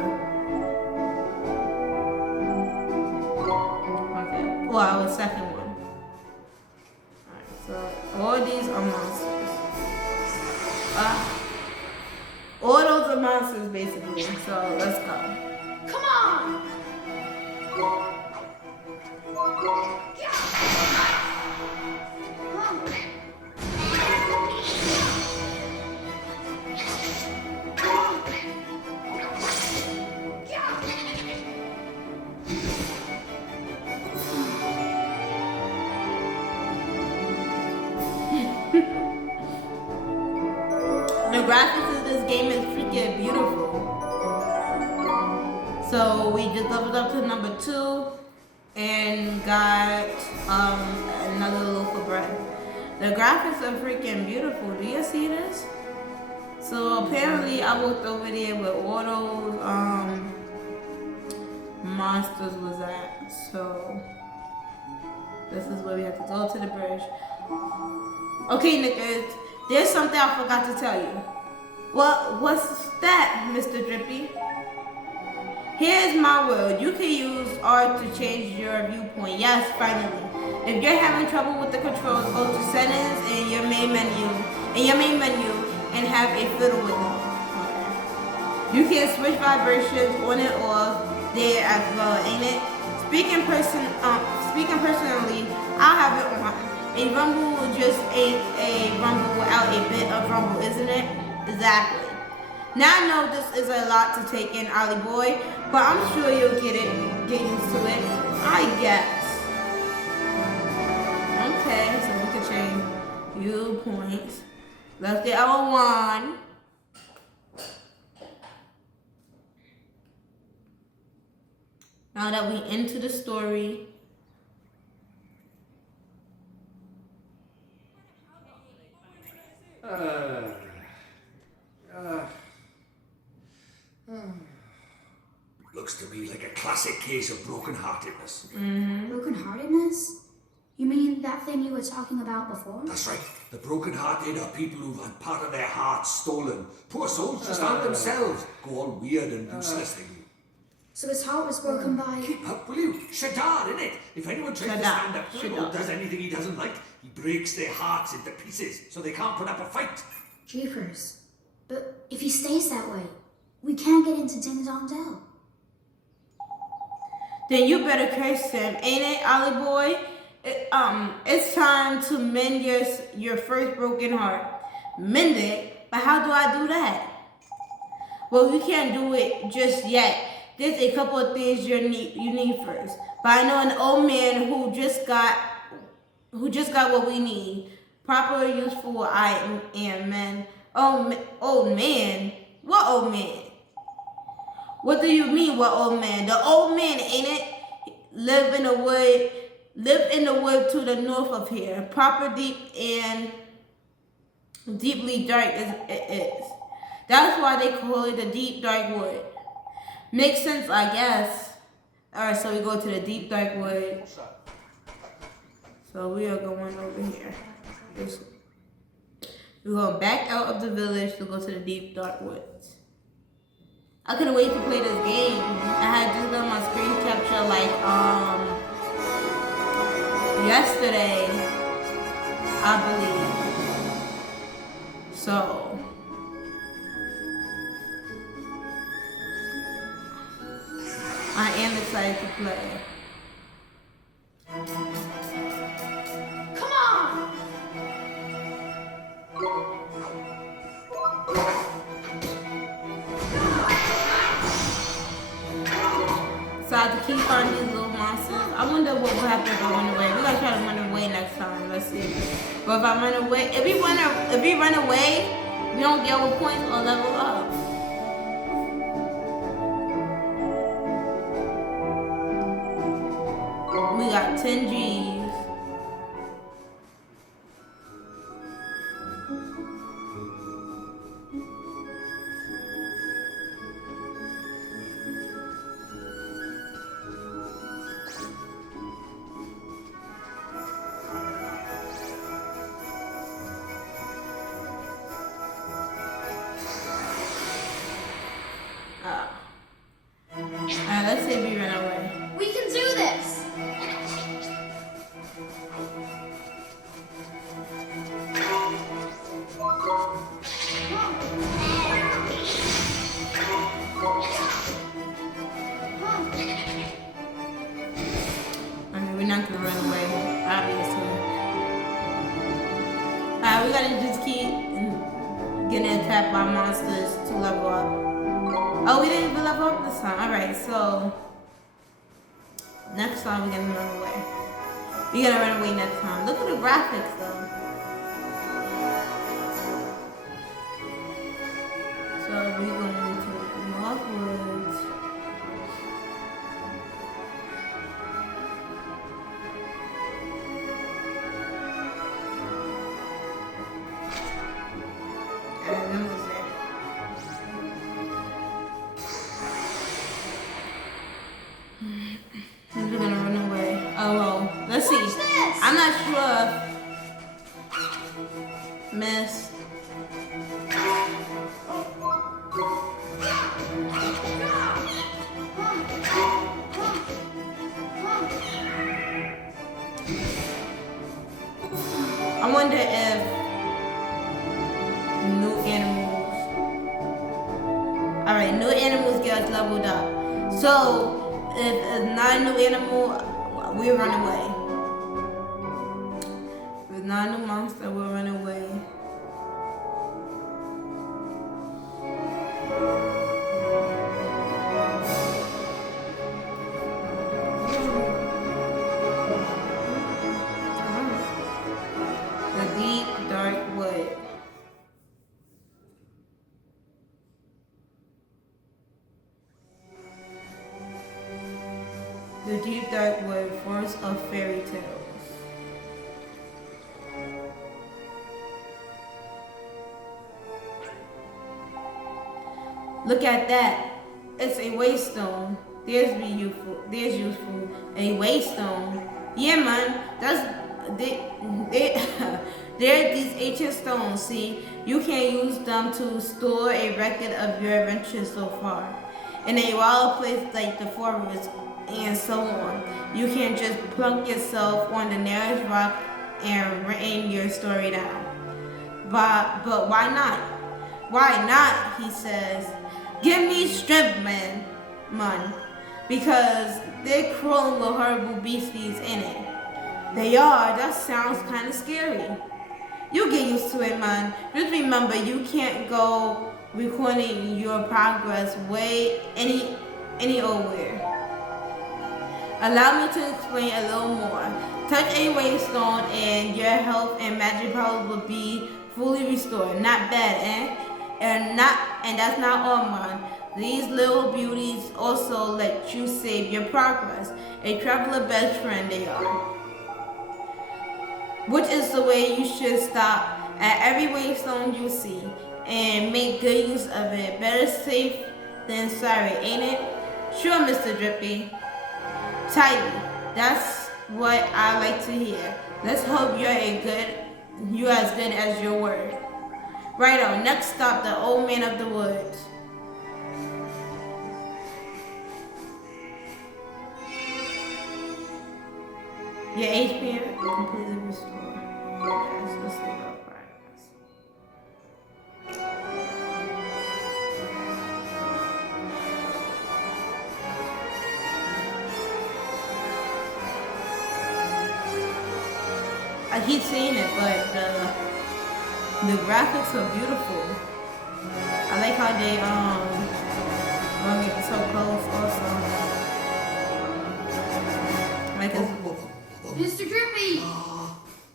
Okay. Well, our second one. Alright, so all these are monsters. All those are monsters basically. So let's go. Come on! The graphics of this game is freaking beautiful. So we just leveled up to number 2 and got another loaf of bread. The graphics are freaking beautiful. Do you see this? So apparently I walked over there where all those monsters was at. So this is where we have to go to the bridge. Okay, niggas, there's something I forgot to tell you. What's that, Mr. Drippy? Here's my word. You can use art to change your viewpoint. Yes, finally. If you're having trouble with the controls, go to settings in your main menu. And have a fiddle with them. Okay. You can switch vibrations on and off there as well, ain't it? Speaking personally, I'll have it on. A rumble just ain't a rumble without a bit of rumble, isn't it? Exactly. Now I know this is a lot to take in, Ollie boy, but I'm sure you'll get used to it. I guess. Okay, so we can change viewpoints. Let's get our wand. Now that we into the story. Looks to me like a classic case of broken-heartedness. Broken-heartedness? You mean that thing you were talking about before? That's right. The broken-hearted are people who've had part of their hearts stolen. Poor souls just aren't themselves. Go all weird and useless thing. So his heart was broken by... Keep up, will you? Shadar, innit? If anyone tries to stand up to him or does anything he doesn't like, he breaks their hearts into pieces so they can't put up a fight. Jeepers. But if he stays that way, we can't get into Ding Dong Dell. Then you better curse him, ain't it, Ollie boy? It's time to mend your first broken heart. Mend it? But how do I do that? Well, you can't do it just yet. There's a couple of things you need first. But I know an old man who just got what we need. Proper useful item and men. Old man? What old man? What do you mean, what old man? The old man, ain't it? Live in the wood to the north of here. Proper deep and deeply dark it is. That's why they call it the deep dark wood. Makes sense, I guess. Alright, so we go to the deep dark wood. So we are going over here. We're going back out of the village to go to the deep dark woods. I couldn't wait to play this game. I had just done my screen capture like yesterday, I believe. So I am excited to play. Come on! So I have to keep on these little monsters. I wonder what will happen if I run away. We're gonna try to run away next time. Let's see. But if I run away, if we run away, we don't get our points or level up. We got 10 G's. we're gonna just keep getting attacked by monsters to level up. Oh, we didn't even level up this time. Alright, so next time we're gonna run away. We're gonna run away next time. Look at the graphics though. So we're going to Northwoods. We're gonna run away. Oh well, let's see. I'm not sure if Miss. I wonder if new animals. Alright, new animals get us leveled up. So if it's not a new animal, we run away. If it's not a new monster, we'll run away. The deep, dark wood. The deep, dark wood, forest of fairy tales. Look at that. It's a waystone. There's useful. A waystone. Yeah, man. That's they're these ancient stones. See, you can use them to store a record of your adventures so far. In a wild place like the forest and so on, you can just plunk yourself on the nearest rock and write your story down. But why not? Why not? He says. Give me strength, man. Because they're crawling with horrible beasties in it. They are. That sounds kind of scary. You get used to it, man. Just remember, you can't go recording your progress way any old where. Allow me to explain a little more. Touch a waystone and your health and magic powers will be fully restored. Not bad, eh? And that's not all, man. These little beauties also let you save your progress. A traveler best friend they are. Which is the way you should stop at every waystone you see and make good use of it. Better safe than sorry, ain't it? Sure, Mr. Drippy. Tidy. That's what I like to hear. Let's hope you're as good as your word. Right on. Next stop, the old man of the woods. Your HP completely restored. Yes, let's see about progress. I keep saying it, but the graphics are beautiful. I like how they bring it so close also. Like it's Mr. Drippy!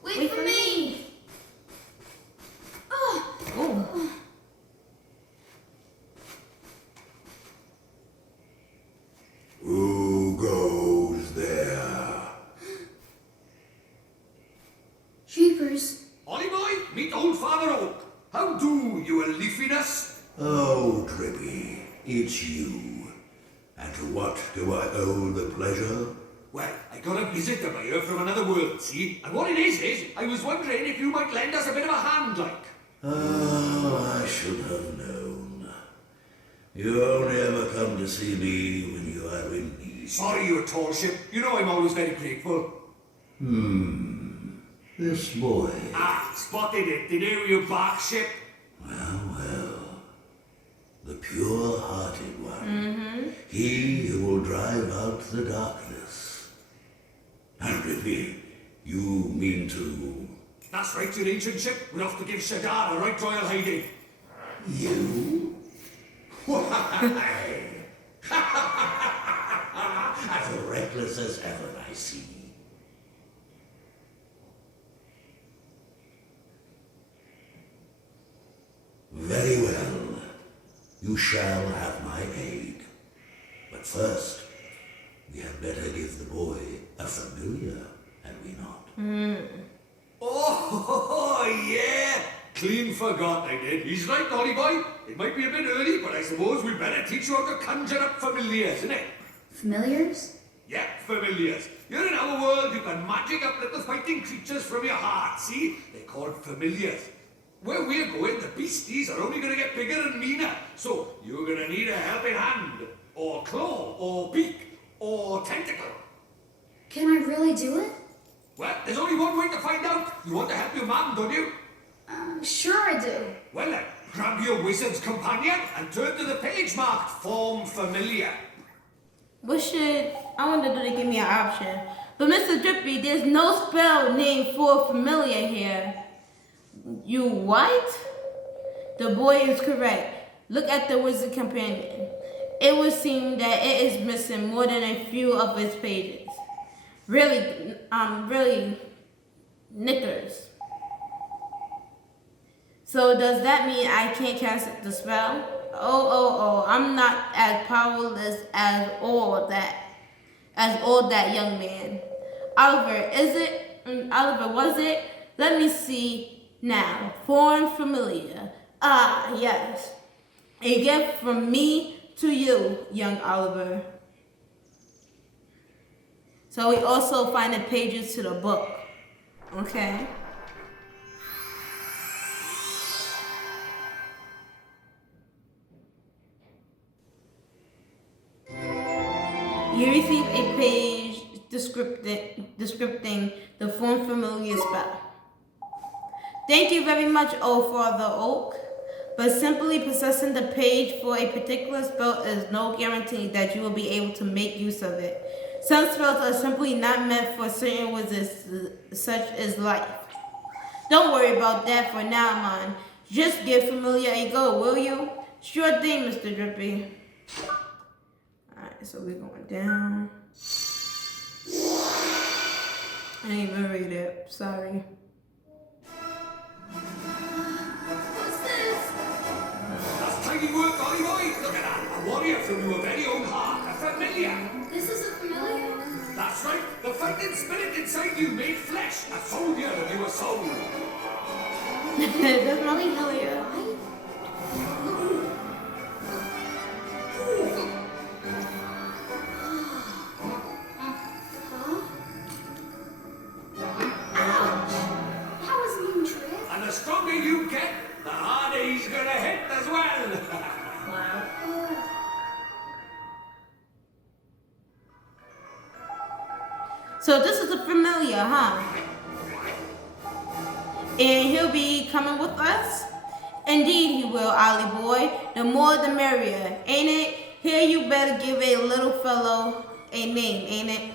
Wait for me! oh. Who goes there? Jeepers. Ollie boy, meet old Father Oak. How do, you leafiness? Oh, Drippy, it's you. And to what do I owe the pleasure? Well, I got a visitor by here from another world, see? And what it is, I was wondering if you might lend us a bit of a hand, like. Oh, I should have known. You only ever come to see me when you are in need. Sorry, your tallship. You know I'm always very grateful. This boy. Ah, spotted it. Did you bark ship? Well. The pure-hearted one. He who will drive out the darkness. And Drippy, you mean to That's right, your ancient ship. We're off to give Shadar a right royal hiding. You? Why? As reckless as ever, I see. Very well. You shall have my aid. But first, we had better give the boy a familiar, had we not? Oh, yeah! Clean forgot I did. He's right, Dolly boy. It might be a bit early, but I suppose we better teach you how to conjure up familiars, innit? Familiars? Yeah, familiars. You're in our world, you can magic up little fighting creatures from your heart, see? They're called familiars. Where we're going, the beasties are only going to get bigger and meaner. So, you're going to need a helping hand, or claw, or beak, or tentacle. Can I really do it? Well, there's only one way to find out. You want to help your mum, don't you? Sure I do. Well then, grab your wizard's companion and turn to the page marked Form Familiar. I wanted to give me an option. But Mr. Drippy, there's no spell named for familiar here. You what? The boy is correct. Look at the wizard companion. It would seem that it is missing more than a few of its pages. Really knickers. So does that mean I can't cast the spell? Oh, I'm not as powerless as all that young man. Oliver, was it? Let me see now. Form familiar. Ah, yes. A gift from me to you, young Oliver. So we also find the pages to the book. Okay. You receive a page descripting the form familiar spell. Thank you very much, O Father Oak, but simply possessing the page for a particular spell is no guarantee that you will be able to make use of it. Some spells are simply not meant for certain wizards, such as life. Don't worry about that for now, man. Just give familiar a go, will you? Sure thing, Mr. Drippy. Alright, so we're going down. I didn't even read it. Sorry. What's this? That's tidy work, Ollie boy. Look at that. A warrior from your very own heart. A familiar. This is a familiar? That's right. The fighting spirit inside you made flesh. A soldier of your soul. That's my familiar. And the stronger you get, the harder he's gonna hit as well. So this is a familiar, huh? And he'll be coming with us? Indeed he will, Ollie boy. The more the merrier, ain't it? Here you better give a little fellow a name, ain't it?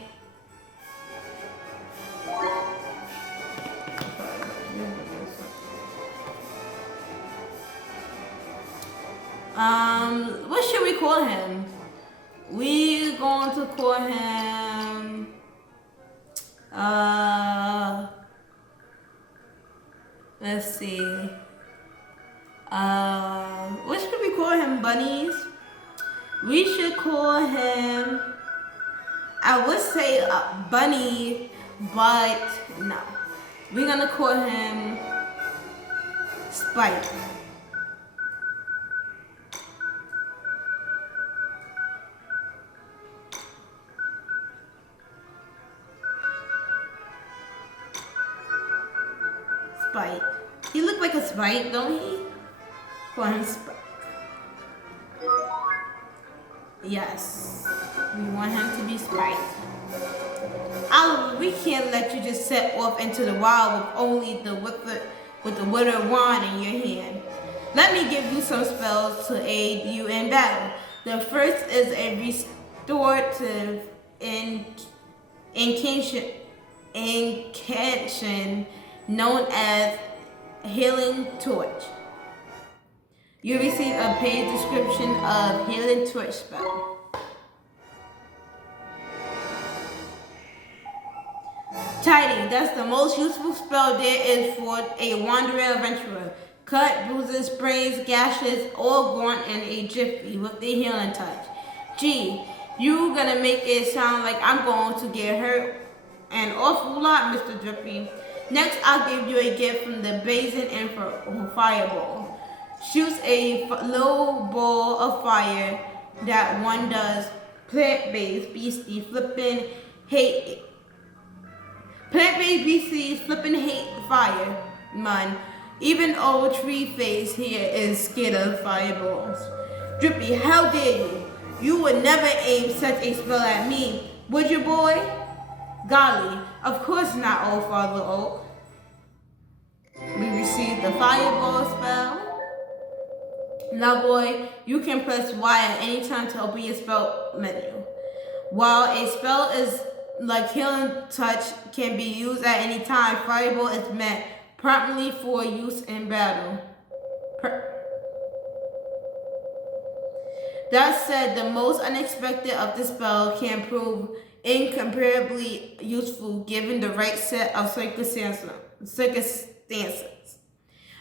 What should we call him? We're going to call him, let's see. What should we call him, bunnies? We should call him, I would say Bunny, but no. We're gonna call him Spike. Spike. He looked like a Spike, don't he? Call him Spike. Yes. We want him to be Spike. Oliver, we can't let you just set off into the wild with only with the withered wand in your hand. Let me give you some spells to aid you in battle. The first is a restorative incantation known as Healing Torch. You receive a page description of Healing Torch spell. Tidy, that's the most useful spell there is for a wandering adventurer. Cut, bruises, sprains, gashes, all gone in a jiffy with the healing touch. Gee, you gonna make it sound like I'm going to get hurt an awful lot, Mr. Drippy. Next, I'll give you a gift from the Basin and Fireball. Shoots a little ball of fire that one does. Plant-based beastie flippin' hate. Plant-based beasties flippin' hate fire, man. Even old tree face here is scared of fireballs. Drippy, how dare you? You would never aim such a spell at me, would you, boy? Golly, of course not, old Father Oak. We received the fireball spell. Now, boy, you can press Y at any time to open your spell menu. While a spell is like Healing Touch can be used at any time, Fireball is meant promptly for use in battle. That said, the most unexpected of the spell can prove incomparably useful given the right set of circumstances.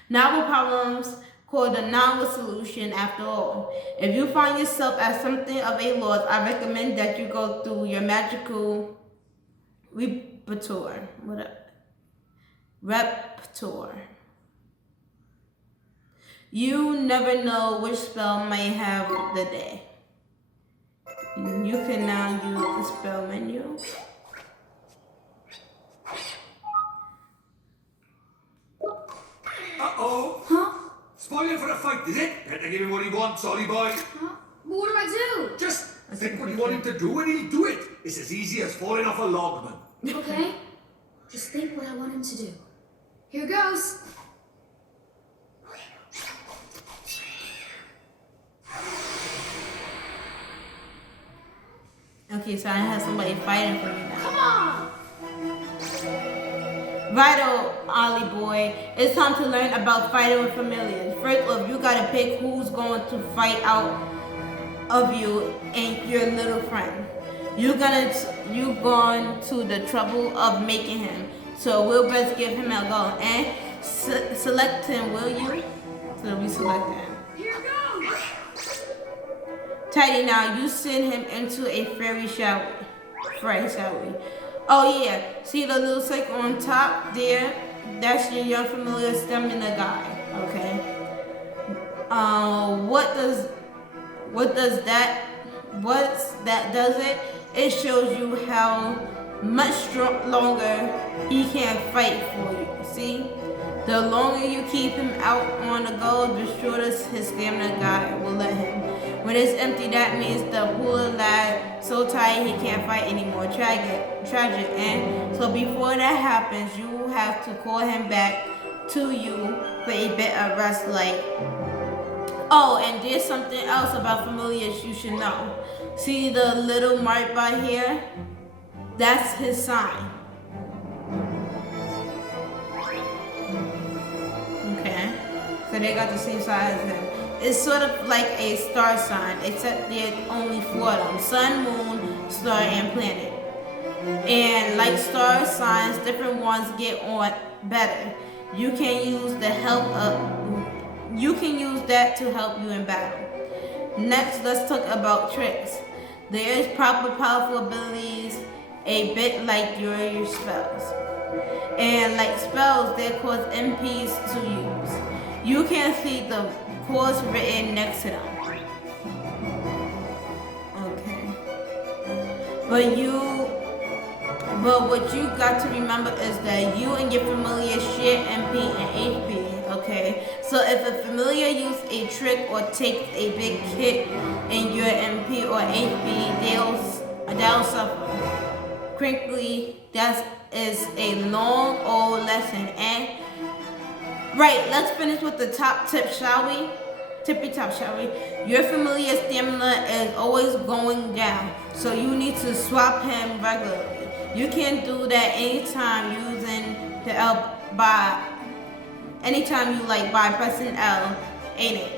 Novel problems called the novel solution after all. If you find yourself at something of a loss, I recommend that you go through your magical repertoire. You never know which spell may have the day. You can now use the spell menu. Uh-oh. Huh? Spoiling for a fight, is it? Better give him what he wants, Ollie boy. Huh? What do I do? Just think what you want him to do and he'll do it. It's as easy as falling off a log, man. Okay. Just think what I want him to do. Here goes. Okay, so I have somebody fighting for me now. Come on! Vital, Ollie boy. It's time to learn about fighting with familiars. First off, you gotta pick who's going to fight out of you and your little friend. You've gone to the trouble of making him. So we'll best give him a go. And select him, will you? So we select him. Here goes! Tidy, now you send him into a fairy, shall we? Oh yeah, see the little circle on top there? That's your young familiar stamina guy, okay? Does it? It shows you how much longer he can fight for you, see? The longer you keep him out on the go, the shorter his stamina guy will let him. When it's empty, that means the poor lad so tired he can't fight anymore. Tragic. And so before that happens, you will have to call him back to you for a bit of rest. Oh, and there's something else about familiars you should know. See the little mark by here? That's his sign. Okay, so they got the same size as him. It's sort of like a star sign, except there's only 4 of them: sun, moon, star, and planet. And like star signs, different ones get on better. You can use that to help you in battle. Next, let's talk about tricks. There is powerful abilities, a bit like your spells. And like spells, they cause MPs to use. You can see the course written next to them. Okay. But what you got to remember is that you and your familiar share MP and HP, okay? So if a familiar uses a trick or takes a big hit in your MP or HP, they'll suffer. Crinkly, that is a long old lesson. And right, let's finish with the top tip, shall we? Tippy top, shall we? Your familiar stamina is always going down, so you need to swap him regularly. You can do that anytime using the by anytime you like by pressing L, ain't it?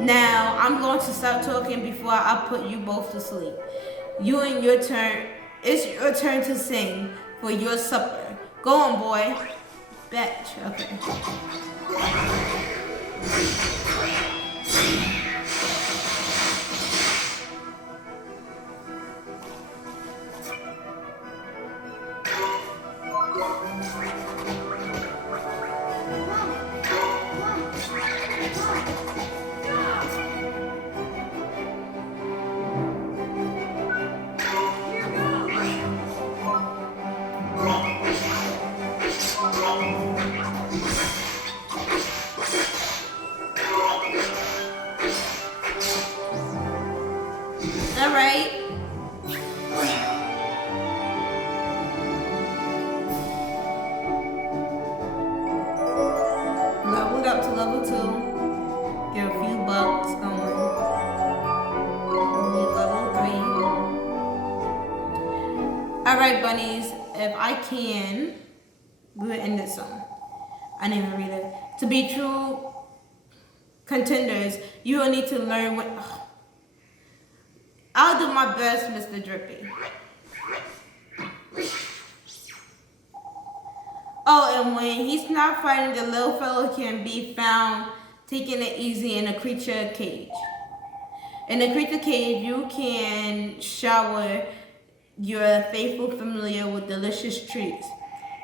Now I'm going to stop talking before I put you both to sleep. You and your turn. It's your turn to sing for your supper. Go on, boy. Batch. Okay. Alright. Leveled up to level 2. Get a few bucks going. Only level 3. Alright, bunnies. If I can, we will end this song. I didn't even read it. To be true contenders, you will need to learn what. I'll do my best, Mr. Drippy. Oh, and when he's not fighting, the little fellow can be found taking it easy in a creature cage. In a creature cage, you can shower your faithful familiar with delicious treats.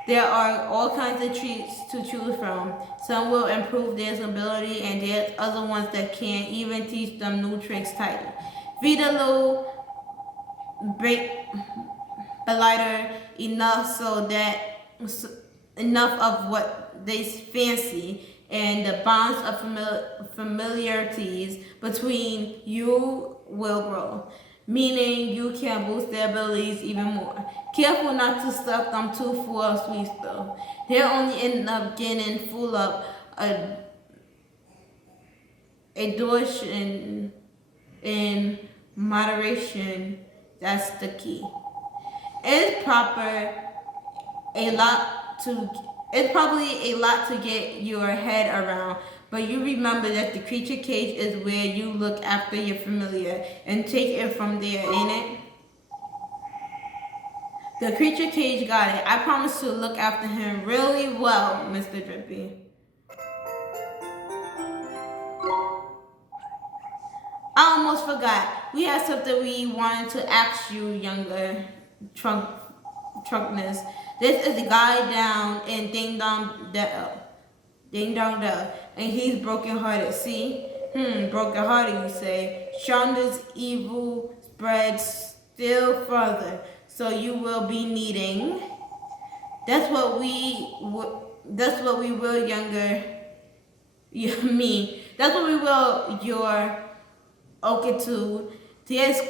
There are all kinds of treats to choose from. Some will improve their ability, and there's other ones that can even teach them new tricks title. Feed a little blighter enough enough of what they fancy, and the bonds of familiarities between you will grow, meaning you can boost their abilities even more. Careful not to stuff them too full of sweets though. They'll only end up getting full of a dose in moderation. That's the key. It's probably a lot to get your head around, but you remember that the creature cage is where you look after your familiar and take it from there, ain't it? The creature cage got it. I promise to look after him really well, Mr. Drippy. I almost forgot. We have something we wanted to ask you, younger Trunkness. This is the guy down in Ding Dong Dell, and he's broken-hearted. See? Broken-hearted, you say. Shonda's evil spreads still further, so you will be needing. That's what we will, younger. Me. That's what we will, your Okitude. This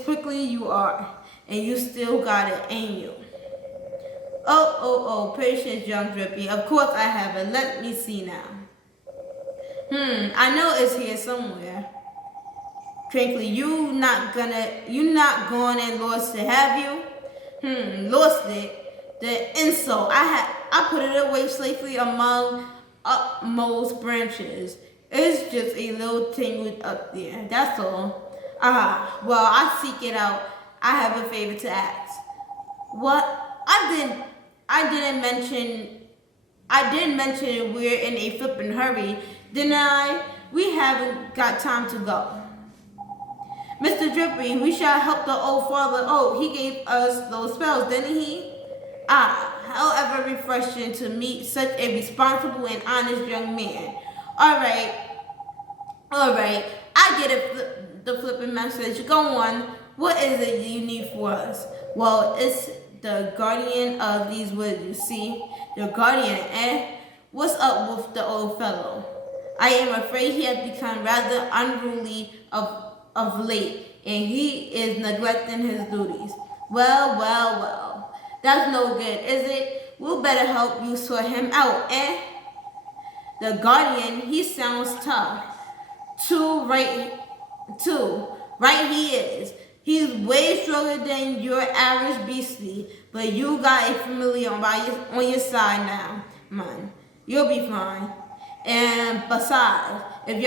quickly you are, and you still got it, ain't you? Oh, patience, young Drippy. Of course I have it. Let me see now. I know it's here somewhere. Crinkly, you not going and lost it, have you? Lost it? The insult. I put it away safely among utmost branches. It's just a little tangled up there. That's all. Well, I seek it out. I have a favor to ask. What? I didn't mention we're in a flippin' hurry, didn't I? We haven't got time to go. Mr. Drippy, we shall help the old father. Oh, he gave us those spells, didn't he? However refreshing to meet such a responsible and honest young man. All right. I get it, the flipping message. Go on. What is it you need for us? Well, it's the guardian of these woods, you see. The guardian, What's up with the old fellow? I am afraid he has become rather unruly of late, and he is neglecting his duties. Well. That's no good, is it? We'll better help you sort him out, The guardian, he sounds tough. Right he is. He's way stronger than your average beastie, but you got a familiar on your side now, man. You'll be fine. And besides, if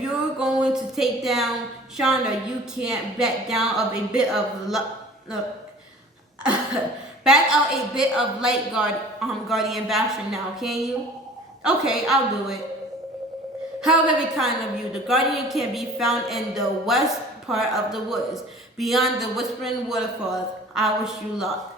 you're going to take down Shonda, you can't back out a bit of light guardian bastion now, can you? Okay, I'll do it. How very kind of you. The guardian can be found in the west part of the woods, beyond the whispering waterfalls. I wish you luck.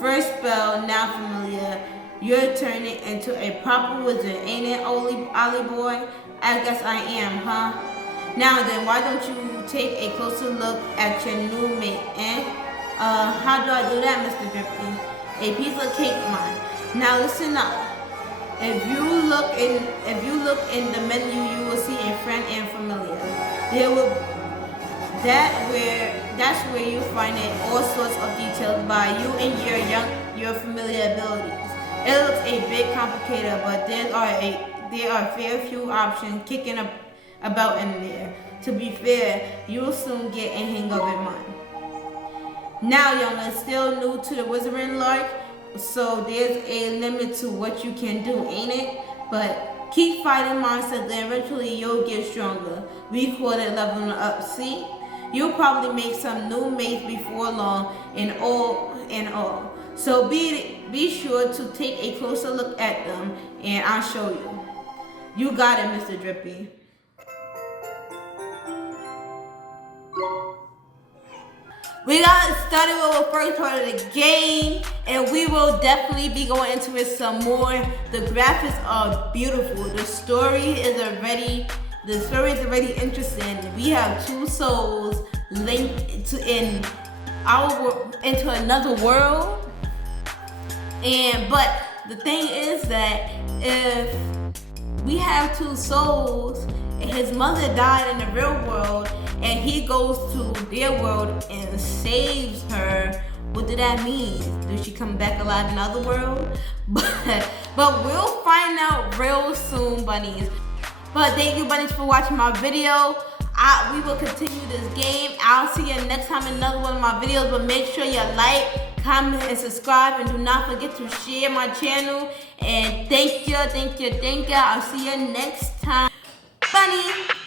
First spell, now familiar. You're turning into a proper wizard, ain't it, Ollie boy? I guess I am, huh? Now then, why don't you take a closer look at your new mate, eh? How do I do that, Mr. Drippy? A piece of cake, man. Now listen up. If you look in the menu, you will see a friend and familiar. That's where you find all sorts of details about you and your familiar abilities. It looks a bit complicated, but there are a fair few options kicking about in there. To be fair, you'll soon get a hang of it, man. Now, youngin', still new to the wizarding lark, so there's a limit to what you can do, ain't it? But keep fighting monsters, and eventually you'll get stronger. We call it leveling up, see? You'll probably make some new mates before long, and all. So be sure to take a closer look at them, and I'll show you. You got it, Mr. Drippy. We got started with the first part of the game, and we will definitely be going into it some more. The graphics are beautiful. The story is already interesting. We have two souls linked into another world. But the thing is that if we have two souls, and his mother died in the real world, and he goes to their world and saves her, what did that mean? Does she come back alive in the other world? But we'll find out real soon, bunnies. But thank you, bunnies, for watching my video. We will continue this game. I'll see you next time in another one of my videos. But make sure you like, comment, and subscribe. And do not forget to share my channel. And thank you. I'll see you next time. Bunny.